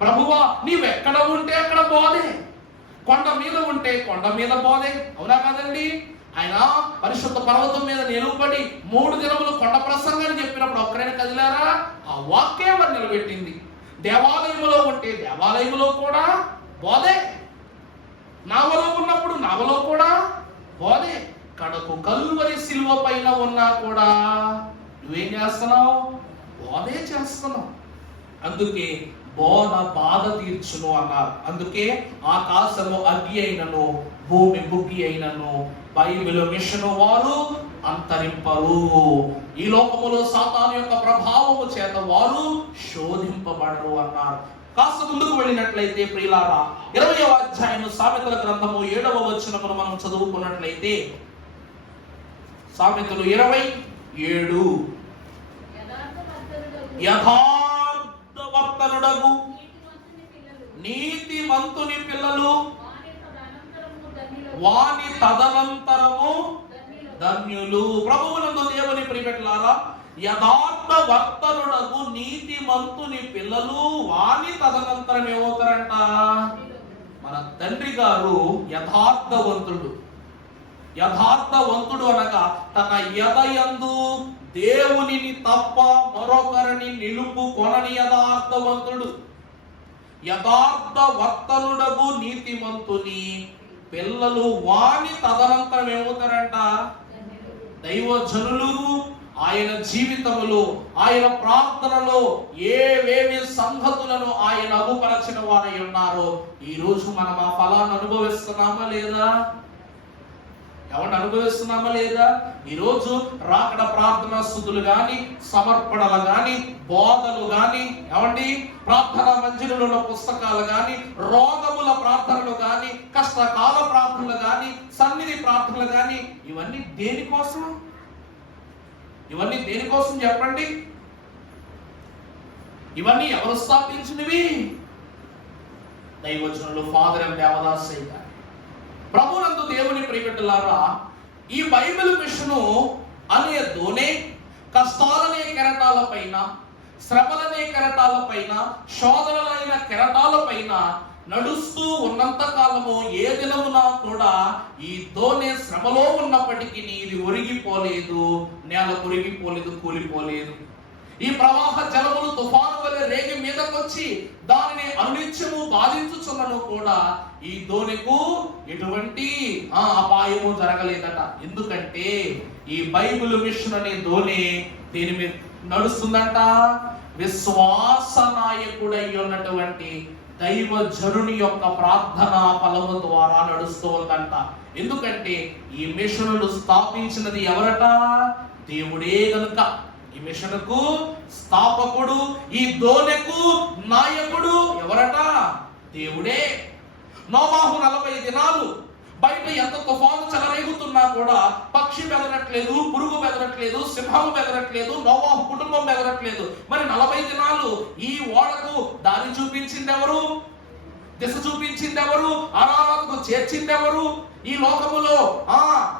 ప్రభువా నీవెక్కడ ఉంటే అక్కడ బోధే, కొండ మీద ఉంటే కొండ మీద బోధే. అవునా కాదండి? ఆయన పరిశుద్ధ పర్వతం మీద నిలువబడి 3 దినములు కొండ ప్రసంగాన్ని చెప్పినప్పుడు ఒక్కరైనా కదిలారా? ఆ వాక్యం వారు నిలబెట్టింది. దేవాలయంలో ఉంటే దేవాలయంలో కూడా బోధే, నావలో ఉన్నప్పుడు నావలో కూడా బోధే. కడకు కల్వరి సిలువ పైన ఉన్నా కూడా నువ్వేం చేస్తున్నావు? బోధే చేస్తున్నావు. అందుకే బోధ బాధ తీర్చును అన్నారు. అందుకే ఆకాశము అగ్గి అయినను, భూమి బుగ్గి అయినను, బైబిల్ మిషన్ వారు అంతరింపరు. ఈ లోకములో సాతాను యొక్క ప్రభావము చేత వారు శోధింపబడరు అన్నారు. కాస్త ముందుకు వెళ్ళినట్లయితే ప్రియులారా, 20వ అధ్యాయం సామెతల గ్రంథము 7వ వచనమును మనం చదువుకున్నట్లయితే, సామెతలు 27, యథార్థవర్తనుడగు నీతిమంతుని పిల్లలు వాని తదనంతరము ధన్యులు. ప్రభువునందు దేవుని ప్రియబిడ్డలారా, యథార్థవర్తనుడగు నీతిమంతుని పిల్లలు వాని తదనంతరం ఏమవుతారంట? మన తండ్రి గారు యథార్థవంతుడు. యథార్థవంతుడు అనగా తన యదయందు దేవునిని తప్ప మరొకరిని నిలుపుకొనని యథార్థవంతుడు. యథార్థవర్తనుడగు నీతిమంతుని పిల్లలు వాని తదనంతరం ఏమవుతారంట? దైవజనులు ఆయన జీవితములో, ఆయన ప్రార్థనలో ఏవేవి సంగతులను ఆయన అగుపరచిన వారై ఉన్నారో ఈ రోజు మనం ఆ ఫలాన్ని అనుభవిస్తున్నామా లేదా? ఎవరిని అనుభవిస్తున్నామా లేదా? ఈరోజు రాకడ ప్రార్థనా స్తుతులు గాని, సమర్పణలు గాని, బోధలు గాని, ఏమండి ప్రార్థనా మందిరంలో ఉన్న పుస్తకాలు గాని, రోగముల ప్రార్థనలు గాని, కష్టకాల ప్రార్థనలు గాని, సన్నిధి ప్రార్థనలు గాని, ఇవన్నీ దేనికోసం? ఇవన్నీ దేనికోసం చెప్పండి? ఇవన్నీ ఎవరు స్థాపించినవి? దైవజనులు ఫాదర్ ఎం దేవదాసయ్య గారు. ప్రభునందు దేవుని ప్రియబిడ్డలారా, ఈ బైబిల్ మిషను అనే దోణి కష్టాలనే కెరటాల పైన, శ్రమలనే కెరటాల పైన, శోధనలైన కెరటాల పైన నడుస్తూ ఉన్నంత కాలము ఏ దినమున కూడా ఈ దోణి శ్రమలో ఉన్నప్పటికీ ఇది ఒరిగిపోలేదు, నేల ఒరిగిపోలేదు, కూలిపోలేదు. ఈ ప్రవాహ జలములు తుఫాను వలె రేగి మీదకొచ్చి దానిని అనునిత్యము బాధించుచున్నను కూడా ఈ దోణికు ఎటువంటి అపాయము జరగలేదట. ఎందుకంటే ఈ బైబిల్ మిషన్ అనే దోణి దీని మీద నడుస్తుందంట. విశ్వాస నాయకుడై ఉన్నటువంటి దైవజనుని యొక్క ప్రార్థన ఫలము ద్వారా నడుస్తూ ఉందంట. ఎందుకంటే ఈ మిషన్లు స్థాపించినది ఎవరట? దేవుడే గనుక ఈ మిషన్కు స్థాపకుడు, ఈ దోణెకు నాయకుడు ఎవరట? దేవుడే. నోవాహు 40 దినాలు బయట ఎంత తుఫాను చెలరేగుతున్నా కూడా పక్షి బెదరట్లేదు, పురుగు బెదరట్లేదు, సింహము బెదరట్లేదు, నోవాహు కుటుంబం బెదరట్లేదు. మరి 40 దినాలు ఈ ఓడకు దారి చూపించింది ఎవరు? దిశ చూపించింది ఎవరు? అరారాధకు చేర్చింది ఎవరు? ఈ లోకములో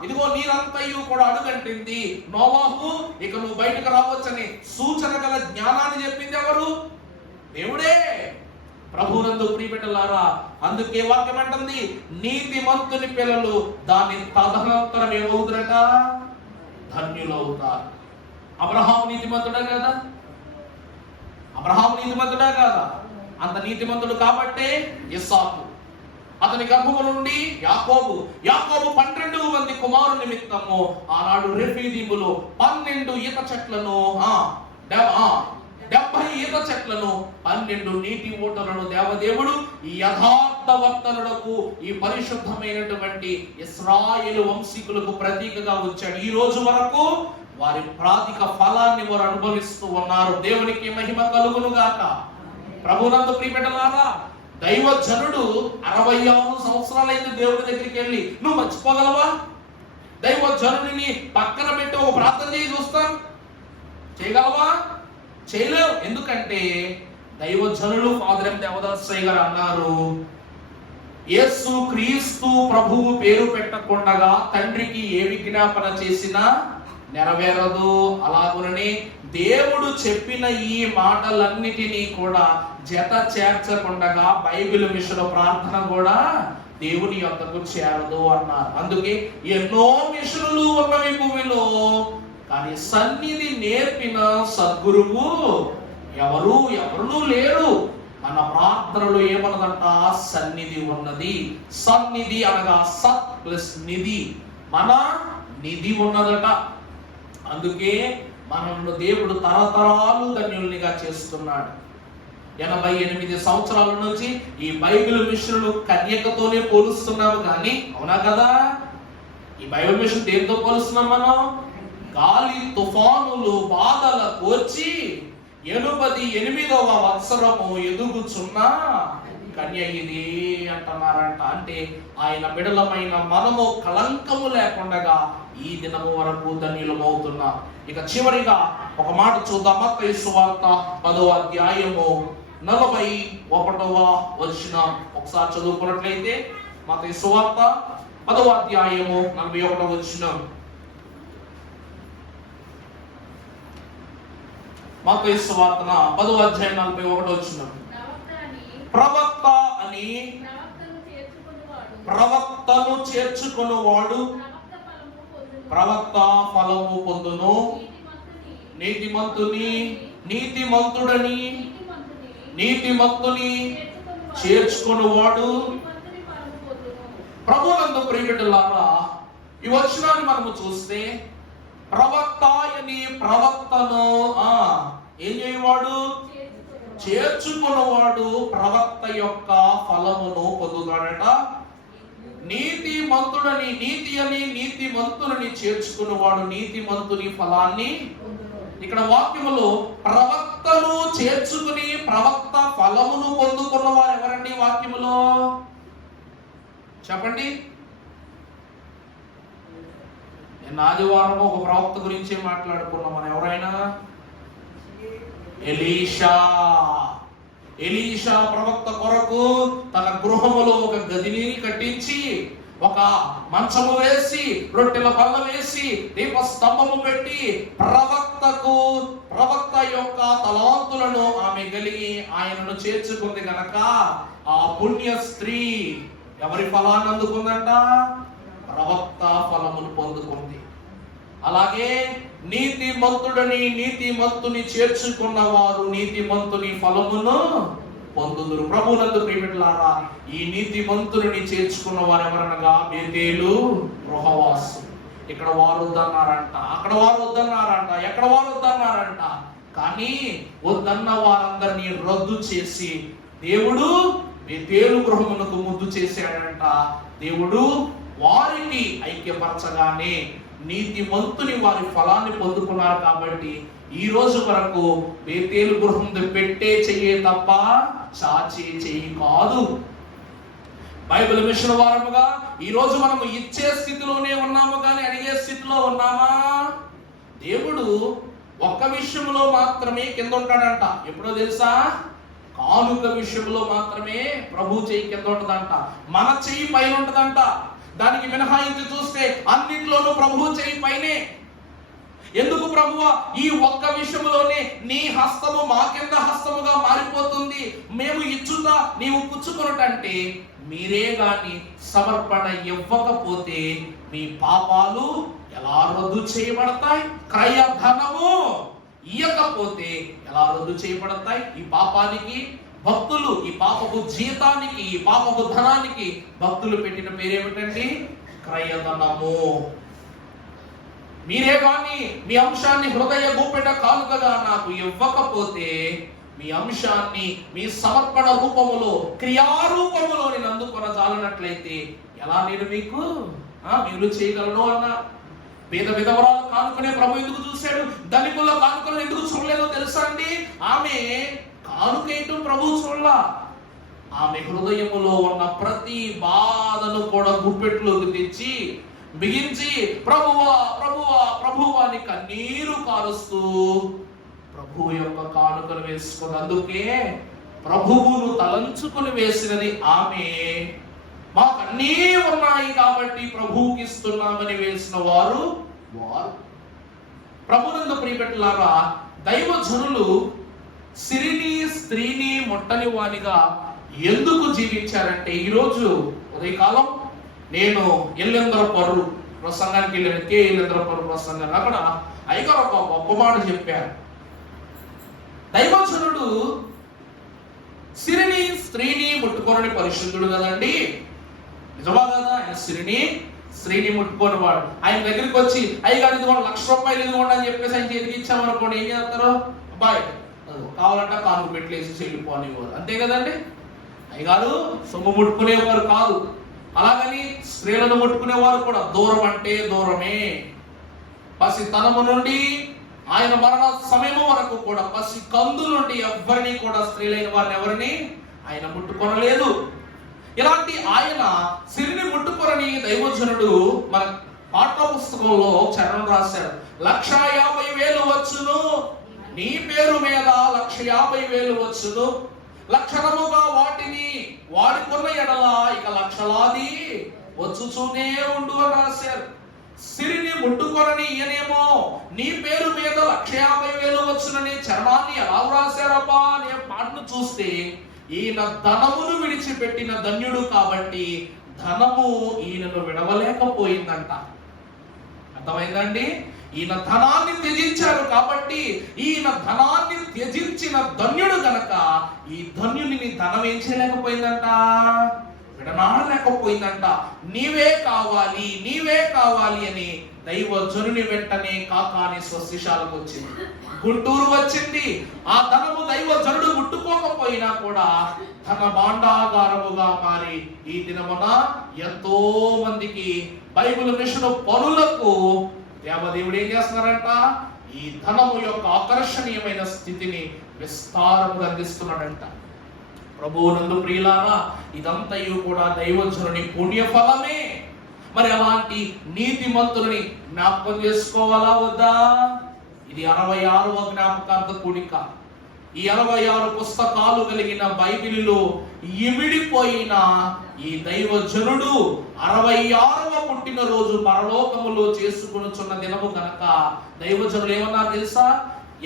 ఇదిగో నీరంతయు కూడా అడుగంటింది. నోవాహు ఇక నువ్వు బయటకు రావచ్చని సూచన గల జ్ఞానాన్ని చెప్పింది ఎవరు? దేవుడే. ప్రభునందు ప్రియబిడ్డలారా, అందుకే వాక్యం అంటుంది, నీతిమంతుని పిల్లలు దాని తదనంతరం ఏమవుతారట? ధన్యులు అవుతారు. అబ్రహాము నీతిమంతుడా కదా? అబ్రహాము నీతిమంతుడా కాదా? అంత నీతిమంతుడు కాబట్టే ఇస్సాకు, అతని గర్భము నుండి యాకోబు 12 మంది కుమారుల నిమిత్తము ఆనాడు రెఫీదీములో 12 ఈత చెట్లను 70 ఈత చెట్లను 12 నీటి ఊటలను దేవదేవుడు ఈ యథార్థవర్తనులకు, ఈ పరిశుద్ధమైనటువంటి ఇశ్రాయేలు వంశీకులకు ప్రతీకగా ఉంచాడు. ఈ రోజు వరకు వారి ప్రాతిక ఫలాన్ని వారు అనుభవిస్తూ ఉన్నారు. దేవునికి మహిమ కలుగును గాక. ప్రభునందు ప్రియబిడ్డలారా, దైవజనుడు 66 సంవత్సరాలైంది దేవుడి దగ్గరికి వెళ్ళి. నువ్వు మర్చిపోగలవా? దైవజనుడిని పక్కన పెట్టి ఒక ప్రార్థన చేసి చూస్తాను, చేయగలవా? చేయలేవు. ఎందుకంటే దైవజనులు ఫాదర్ ఎం దేవదాసయ్య గారు అన్నారు, యేసు క్రీస్తు ప్రభువు పేరు పెట్టకుండా తండ్రికి ఏ విజ్ఞాపన చేసినా నెరవేరదు. అలాగునని దేవుడు చెప్పిన ఈ మాటలన్నిటినీ కూడా జత చేర్చకుండా బైబిల్ మిషన్ ప్రార్థన కూడా దేవుని యొద్దకు చేరదు అన్నారు. అందుకే ఎన్నో మిషన్లు ఉన్నవి భూమిలో, కానీ సన్నిధి నేర్పిన సద్గురువు ఎవరు లేరు. మన ప్రార్థనలో ఏమన్నదంట? సన్నిధి ఉన్నది. సన్నిధి అనగా సత్ ప్లస్ నిధి, మన నిధి ఉన్నదట. అందుకే మనల్ని దేవుడు తరతరాలు ధన్యుల్నిగా చేస్తున్నాడు. 88 సంవత్సరాల నుంచి ఈ బైబిల్ మిషన్లు కన్యకతోనే పోలుస్తున్నాము కానీ, అవునా కదా? ఈ బైబిల్ మిషన్ దేంతో పోలుస్తున్నాం మనం? గాలి తుఫానులు బాధల కోర్చి 88వ సంవత్సరము ఎదుగుచున్న కన్య ఇది అంటున్నారంట. అంటే ఆయన బిడలమైన మనము కళంకము లేకుండా ఈ దినము వరకు ధన్యులమవుతున్నాం. ఇక చివరిగా ఒక మాట చూద్దాం. మత్తయి సువార్త 10వ అధ్యాయము 41వ వచనం ఒకసారి చదువుకున్నట్లయితే, మత్తయి సువార్త 10వ అధ్యాయము 41వ వచనం. మత్తయి సువార్త 10వ అధ్యాయం 41వ వచనం. ప్రవక్త అని ప్రవక్తను చేర్చుకొనువాడు ప్రవక్త ఫలము పొందును. నీతిమంతుని చేర్చుకొనువాడు. ప్రభునందు ప్రియబిడ్డలారా, ఈ వచనాన్ని మనము చూస్తే ప్రవక్త అని ప్రవక్తను ఏం చేయవాడు? చేర్చుకున్నవాడు ప్రవక్త యొక్క ఫలమును పొందుతాడట. నీతిమంతుడని నీతిమంతుని చేర్చుకున్నవాడు నీతిమంతుని ఫలాన్ని. ఇక్కడ వాక్యములో ప్రవక్తను చేర్చుకుని ప్రవక్త ఫలమును పొందుకున్న వారు ఎవరండి వాక్యములో? చెప్పండి. నేను ఆదివారం ఒక ప్రవక్త గురించి మాట్లాడుకున్నాం. మనం ఎవరైనా ఎలీషా ప్రవక్త కొరకు తన గృహములో ఒక గదిని కట్టించి, ఒక మంచము వేసి, రొట్టెల బల్ల వేసి, దీప స్తంభము పెట్టి, ప్రవక్త యొక్క తలాంతులను ఆమె కలిగి ఆయనను చేర్చుకుంది గనక ఆ పుణ్య స్త్రీ ఎవరి ఫలాన్ని అందుకుందంట? ప్రవక్త ఫలమును పొందుకుంది. అలాగే నీతిమంతుని చేర్చుకున్న వారు నీతిమంతుని ఫలమును పొందుదురు. ప్రభునందు ప్రియమిట్లారా, ఈ నీతిమంతుని చేర్చుకున్న వారు ఎవరనగా బేతేలు గృహవాసు. ఇక్కడ వారు వద్దన్నారంట, అక్కడ వారు వద్దన్నారంట, ఎక్కడ వారు వద్దన్నారంట. కానీ వద్దన్న వారందరినీ రద్దు చేసి దేవుడు బేతేలు గృహమునకు ముద్దు చేశాడంట. దేవుడు వారిని ఐక్యపరచగానే నీతిమంతుని వారి ఫలాన్ని పొందుకున్నారు. కాబట్టి ఈ రోజు వరకు బేతేలు గృహం పెట్టే చెయ్యే తప్ప చాచే చెయ్యి కాదు. బైబిల్ మిషన్ వారముగా ఈ రోజు మనము ఇచ్చే స్థితిలోనే ఉన్నాము, కానీ అడిగే స్థితిలో ఉన్నామా? దేవుడు ఒక్క విషయంలో మాత్రమే కింద ఉంటాడంట. ఎప్పుడో తెలుసా? కానుక విషయంలో మాత్రమే ప్రభు చెయ్యి కింద ఉంటదంట, మన చెయ్యి పైన ఉంటదంట. దానికి మినహాయించి చూస్తే అన్నిట్లోనూ ప్రభువు చెయ్యి పైనే. ఎందుకు ప్రభువా ఈ ఒక్క విషయంలోనే నీ హస్తము మా కింద హస్తముగా మారిపోతుంది, మేము ఇచ్చుతా నీవు పుచ్చుకొనటంటే, మీరే గాని సమర్పణ ఇవ్వకపోతే మీ పాపాలు ఎలా రద్దు చేయబడతాయి? క్రయ ధనము ఇయ్యకపోతే ఎలా రద్దు చేయబడతాయి? ఈ పాపానికి భక్తులు, ఈ పాపపు జీతానికి, ఈ పాపపు ధనానికి భక్తులు పెట్టిన పేరేమిటండి? క్రయధనము. మీరే కానీ మీ అంశాన్ని హృదయ గోపెట కానుకగా నాకు ఇవ్వకపోతే, మీ అంశాన్ని మీ సమర్పణ రూపములో, క్రియారూపములో నేను అందుకొనజాలనట్లయితే ఎలా నేను మీరు చేయగలను అన్న. పేద విధవరాలు కానుకనే ప్రభు ఎందుకు చూశాడు? ధనికుల కానుకలు ఎందుకు చూడలేదో తెలుసా అండి? ఆమె కానుకేయటం ప్రభు చూడలా. ఆమె హృదయములో ఉన్న ప్రతి బాధను కూడా గుప్పెట్లోకి తెచ్చి బిగించి ప్రభువా ప్రభువా ప్రభువా అని కన్నీరు కారుస్తూ ప్రభు యొక్క కానుకను వేసుకుని, అందుకే ప్రభువును తలంచుకుని వేసినది ఆమె. మాకు అన్నీ ఉన్నాయి కాబట్టి ప్రభువుకి ఇస్తున్నామని వేసిన వారు. ప్రభునందు ప్రియపెట్టలాగా దైవజనులు సిరిని స్త్రీని ముట్టని వానిగా ఎందుకు జీవించారంటే, ఈరోజు ఉదయకాలం నేను ఎల్లెందరపర్రు ప్రసంగానికి వెళ్ళాను. ఎల్లెందరపర్రు ప్రసంగాన్ని అక్కడ అయ్యగారు ఒక గొప్ప మాట చెప్పారు. దైవజనుడు సిరిని స్త్రీని ముట్టుకోరని పరిశుద్ధుడు కదండి, నిజమా కదా? ఆయన స్త్రీని ముట్టుకోని వాడు. ఆయన దగ్గరికి వచ్చి అయ్యగారు ఇదిగోండి ₹1,00,000 ఇదిగోండి అని చెప్పేసి ఆయన చేతికి ఇచ్చామనుకోండి, ఏం చేస్తారు? అబ్బాయి కావాలంటే కాను పెట్టలేసి చెల్లిపోనేవారు, అంతే కదండి. అయ్యగారు సొమ్ము ముట్టుకునేవారు కాదు. అలాగని స్త్రీలను ముట్టుకునేవారు కూడా దూరం అంటే దూరమే. పసితనము నుండి ఆయన మరణ సమయము వరకు కూడా పసి కందు నుండి ఎవరిని కూడా స్త్రీలైన వారిని ఎవరిని ఆయన ముట్టుకొనలేదు. ఇలాంటి ఆయన సిరిని ముట్టుకొనని దైవజనుడు మన పాఠ్య పుస్తకంలో చరణం రాశాడు. 1,50,000 వచ్చును, నీ పేరు మీద 1,50,000 వచ్చును, లక్షణముగా వాటిని వాడుకున్న ఎడల ఇక లక్షలాది వచ్చుచూనే ఉండు అని రాశారు. సిరిని ముట్టుకొనని ఈయనేమో నీ పేరు మీద 1,50,000 వచ్చునని చరణాన్ని ఎలా రాశారబ్బా అనే మాటను చూస్తే, ఈయన ధనమును విడిచిపెట్టిన ధన్యుడు కాబట్టి ధనము ఈయనను విడవలేకపోయిందంట. అర్థమైందండి? ఈయన ధనాన్ని త్యజించారు కాబట్టి, ఈయన ధనాన్ని త్యజించిన ధన్యుడు గనక ఈ ధన్యుని ధనం ఏం చేయలేకపోయిందంట? విడనాడలేకపోయిందంట. నీవే కావాలి అని దైవజనుని వెంటనే కాకాని స్వశిషాలకు వచ్చింది, గుంటూరు వచ్చింది. ఆ ధనము దైవజనుడు ముట్టుకోకపోయినా కూడా ధన భాండాగారముగా మారి ఈ దినమున ఎంతో మందికి బైబిల్ మిషన్ పనులకు దేవదేవుడు ఏం చేస్తున్నారంట, ఈ ధనము యొక్క ఆకర్షణీయమైన స్థితిని విస్తారముగా అందిస్తున్నాడంట. ప్రభువునందు ప్రియులారా, ఇదంతయు కూడా దైవజనుని పుణ్యఫలమే. మరి అలాంటి నీతిమంతులని జ్ఞాపకం చేసుకోవాలా వద్దా? ఇది 66వ జ్ఞాపకార్థ కూడిక. ఈ 66 పుస్తకాలు కలిగిన బైబిలులో ఇమిడిపోయిన ఈ దైవజనుడు 66వ పుట్టినరోజు పరలోకములో చేసుకొనుచున్న దినము గనక దైవజనులు ఏమన్నా తెలుసా?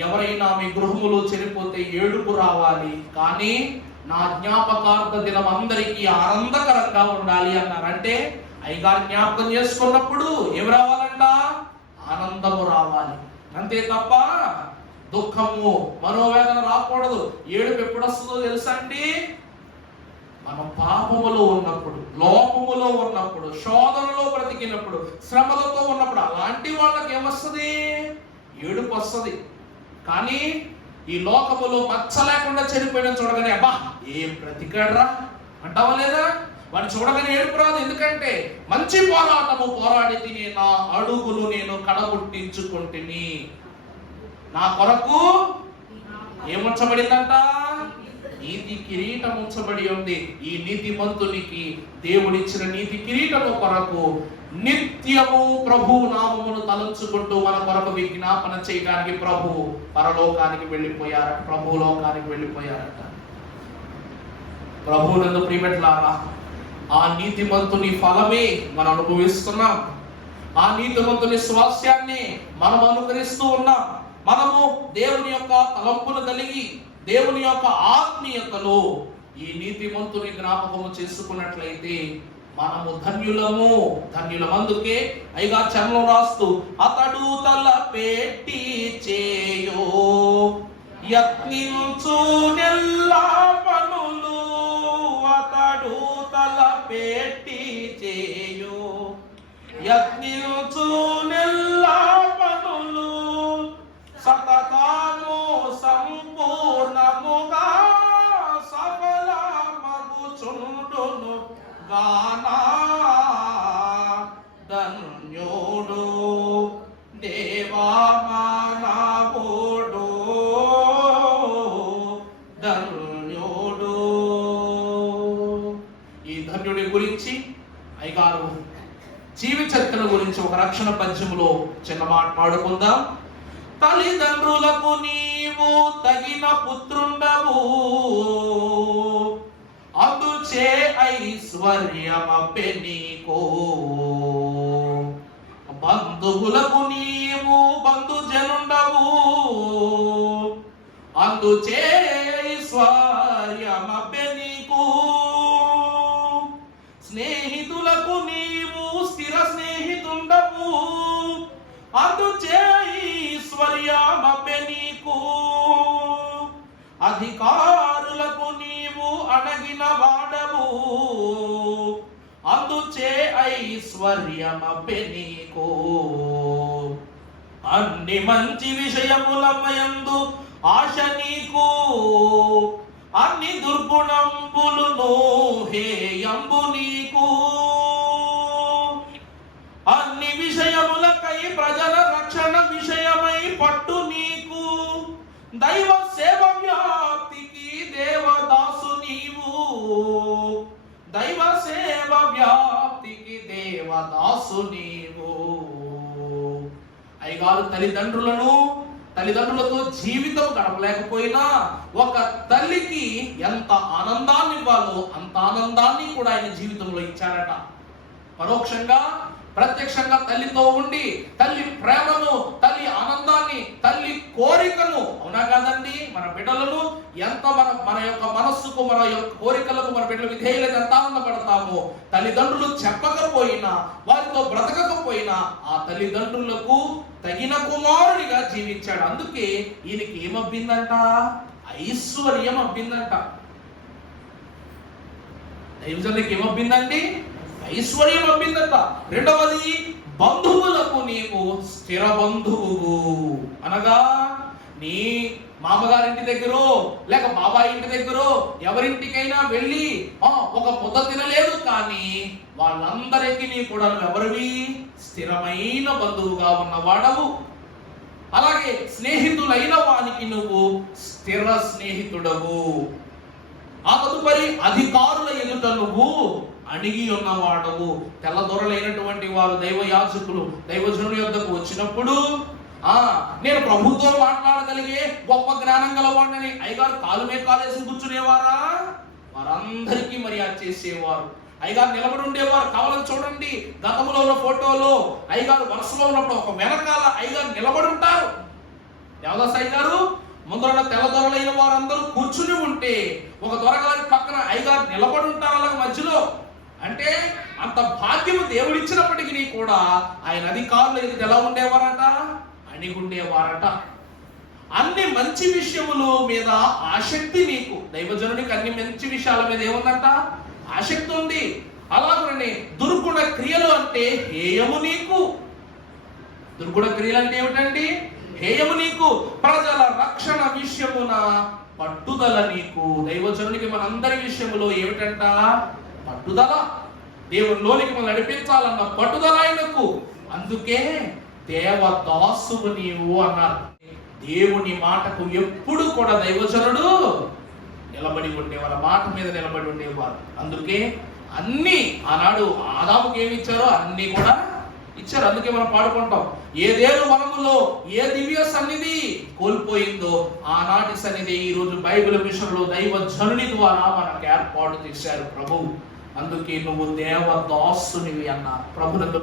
ఎవరైనా మీ గృహములో చనిపోతే ఏడుపు రావాలి, కానీ నా జ్ఞాపకార్థ దినం అందరికీ ఆనందకరంగా ఉండాలి అన్నారంటే అయ్యగారు జ్ఞాపకం చేసుకున్నప్పుడు ఏమి రావాలంట? ఆనందము రావాలి, అంతే తప్ప దుఃఖము మనోవేదన రాకూడదు. ఏడుపు ఎప్పుడు వస్తుందో తెలుసా అండి? మనం పాపములో ఉన్నప్పుడు, లోపములో ఉన్నప్పుడు, శోధనలో బ్రతికినప్పుడు, శ్రమలతో ఉన్నప్పుడు అలాంటి వాళ్ళకి ఏమొస్తుంది? ఏడుపు వస్తుంది. కానీ ఈ లోకములో మచ్చ లేకుండా చనిపోయిన చూడగానే అబ్బా ఏం బ్రతికాడ్రా అంటావా లేదా? వాడిని చూడగానే ఏడుపు రాదు. ఎందుకంటే మంచి పోరాటము పోరాడి తిని నా అడుగులు నేను కడగొట్టించుకుంటుని, నా కొరకు ఏముంచబడిందంట? నీతి కిరీటం ఉంచబడి ఉంది. ఈ నీతిమంతునికి దేవుడిచ్చిన నీతి కిరీటము కొరకు నిత్యము ప్రభు నామమును తలంచుకుంటూ మన కొరకు విజ్ఞాపన చేయడానికి ప్రభు పరలోకానికి వెళ్ళిపోయారట, ప్రభు లోకానికి వెళ్ళిపోయారట. ప్రభువునందు ప్రియబిడ్డలారా, ఆ నీతిమంతుని ఫలమే మనం అనుభవిస్తున్నాం. ఆ నీతిమంతుని స్వాస్యాన్ని మనం అనుకరిస్తూ ఉన్నాం. మనము దేవుని యొక్క తలంపును కలిగి దేవుని యొక్క ఆత్మీయతలో ఈ నీతిమంతుని జ్ఞాపకము చేసుకున్నట్లయితే మనము ధన్యులము. అందుకే అయ్యగా చరణం రాస్తూ అతడు తల పెట్టి చేయో యత్నించు నెల్లా పనులు, అతడు తల పెట్టి చేయో యత్నించు నెల్లా పనులు, సతతాను సంపూర్ణముగా సఫలమగుచుండును గానా ధన్యుడు దేవా మానవుడు ధన్యుడు. ఈ ధన్యుడి గురించి అయ్యగారు జీవి చరిత్ర గురించి ఒక రక్షణ పద్యములో చిన్న మాట పాడుకుందాం. తల్లిదండ్రులకు నీవు తగిన పుత్రుండవు, అందుచే ఐశ్వర్యమబ్బె నీకు, బంధువులకు నీవు బంధుజనుండవు, అందుచే ఐశ్వర్యమబ్బె నీకు, స్నేహితులకు నీవు స్థిర స్నేహితుండవు, అందుచే ఐశ్వర్యమబ్బె నీకు, అధికారులకు నీవు అణగిన వాడవు, అందుచే ఐశ్వర్యమబ్బె నీకు, అన్ని మంచి విషయములమయందు ఆశ నీకు, అన్ని దుర్గుణంబులును హేయంబు నీకు, అన్ని విషయములకై ప్రజల రక్షణ విషయమై పట్టు నీకు, దైవ సేవ వ్యాప్తికి దేవదాసు నీవు, దైవ సేవ వ్యాప్తికి దేవదాసు నీవు. అయ్యగారు తల్లిదండ్రులతో జీవితం గడపలేకపోయినా ఒక తల్లికి ఎంత ఆనందాన్ని ఇవ్వాలో అంత ఆనందాన్ని కూడా ఆయన జీవితంలో ఇచ్చారట. పరోక్షంగా ప్రత్యక్షంగా తల్లితో ఉండి తల్లి ప్రేమను, తల్లి ఆనందాన్ని, తల్లి కోరికను, అవునా కాదండి? మన బిడ్డలను ఎంత మన యొక్క మనస్సుకు, మన యొక్క కోరికలకు మన బిడ్డల విధేయులకు ఎంత ఆనందపడతామో, తల్లిదండ్రులు చెప్పకపోయినా, వారితో బ్రతకకపోయినా ఆ తల్లిదండ్రులకు తగిన కుమారుడిగా జీవించాడు. అందుకే ఈయనకి ఏమబ్బిందంట? ఐశ్వర్యం అబ్బిందంట. దైవజనునికి ఏమబ్బిందండి? ఐశ్వర్యం అబ్బిందంట. రెండవది బంధువులకు నీవు స్థిర బంధువు. అనగా నీ మామగారింటి దగ్గరో లేక బాబాయి ఇంటి దగ్గరో ఎవరింటికైనా వెళ్ళి ఒక ముద్ద తినలేదు, కానీ వాళ్ళందరికీ కూడా నువ్వు ఎవరివి? స్థిరమైన బంధువుగా ఉన్నవాడవు. అలాగే స్నేహితులైన వానికి నువ్వు స్థిర స్నేహితుడవు. ఆ తదుపరి అధికారుల ఎదుట నువ్వు అణిగి ఉన్నవాడవు. తెల్లదొరలైనటువంటి వారు దైవ యాజకులు దైవజనుని యొద్దకు వచ్చినప్పుడు నేను ప్రభుతో మాట్లాడగలిగే గొప్ప జ్ఞానం గలవాడిని అయ్యగారు కాలు మీద కాలేసి కూర్చునేవారా? వారందరికీ మర్యాద చేసేవారు. అయ్యగారు నిలబడి ఉండేవారు. కావాలని చూడండి, గతంలో ఉన్న ఫోటోలో అయ్యగారు వరుసలో ఉన్నప్పుడు ఒక వెనకాల అయ్యగారు నిలబడి ఉంటారు. దేవదాస్ అయ్యగారు ముందర తెల్లదొరలైన వారందరూ కూర్చుని ఉంటే ఒక దొరగారి పక్కన అయ్యగారు నిలబడి ఉంటారు అలాగే మధ్యలో. అంటే అంత భాగ్యము దేవుడిచ్చినప్పటికీ కూడా ఆయన అధికారులు ఎదుట ఎలా ఉండేవారట? అణిగుండేవారట. అన్ని మంచి విషయముల మీద ఆసక్తి నీకు. దైవజనుడికి అన్ని మంచి విషయాల మీద ఏముందంట? ఆసక్తి ఉంది. అలాగనే దుర్గుణ క్రియలు అంటే హేయము నీకు. దుర్గుణ క్రియలు అంటే ఏమిటండి? హేయము నీకు. ప్రజల రక్షణ విషయమున పట్టుదల నీకు. దైవజనుడికి మనందరి విషయములో ఏమిటంట? పట్టుదల. దేవునిలోనికి మనం నడిపించాలన్న పట్టుదల ఆయనకు. అందుకే దేవదాసువు నీవు అన్నారు. దేవుని మాటకు ఎప్పుడు కూడా దైవజనుడు నిలబడి ఉండేవారు, మాట మీద నిలబడి ఉండేవారు. అందుకే అన్ని ఆనాడు ఆదాముకి ఏమి ఇచ్చారో అన్ని కూడా ఇచ్చారు. అందుకే మనం పాడుకుంటాం, ఏదేను వనములో ఏ దివ్య సన్నిధి కోల్పోయిందో ఆనాటి సన్నిధి ఈ రోజు బైబిల్ మిషన్లో దైవజనుని ద్వారా మనకు ఏర్పాటు చేశారు ప్రభు. అందుకే నువ్వు దేవదాసునివి అన్నారు. ప్రభునందు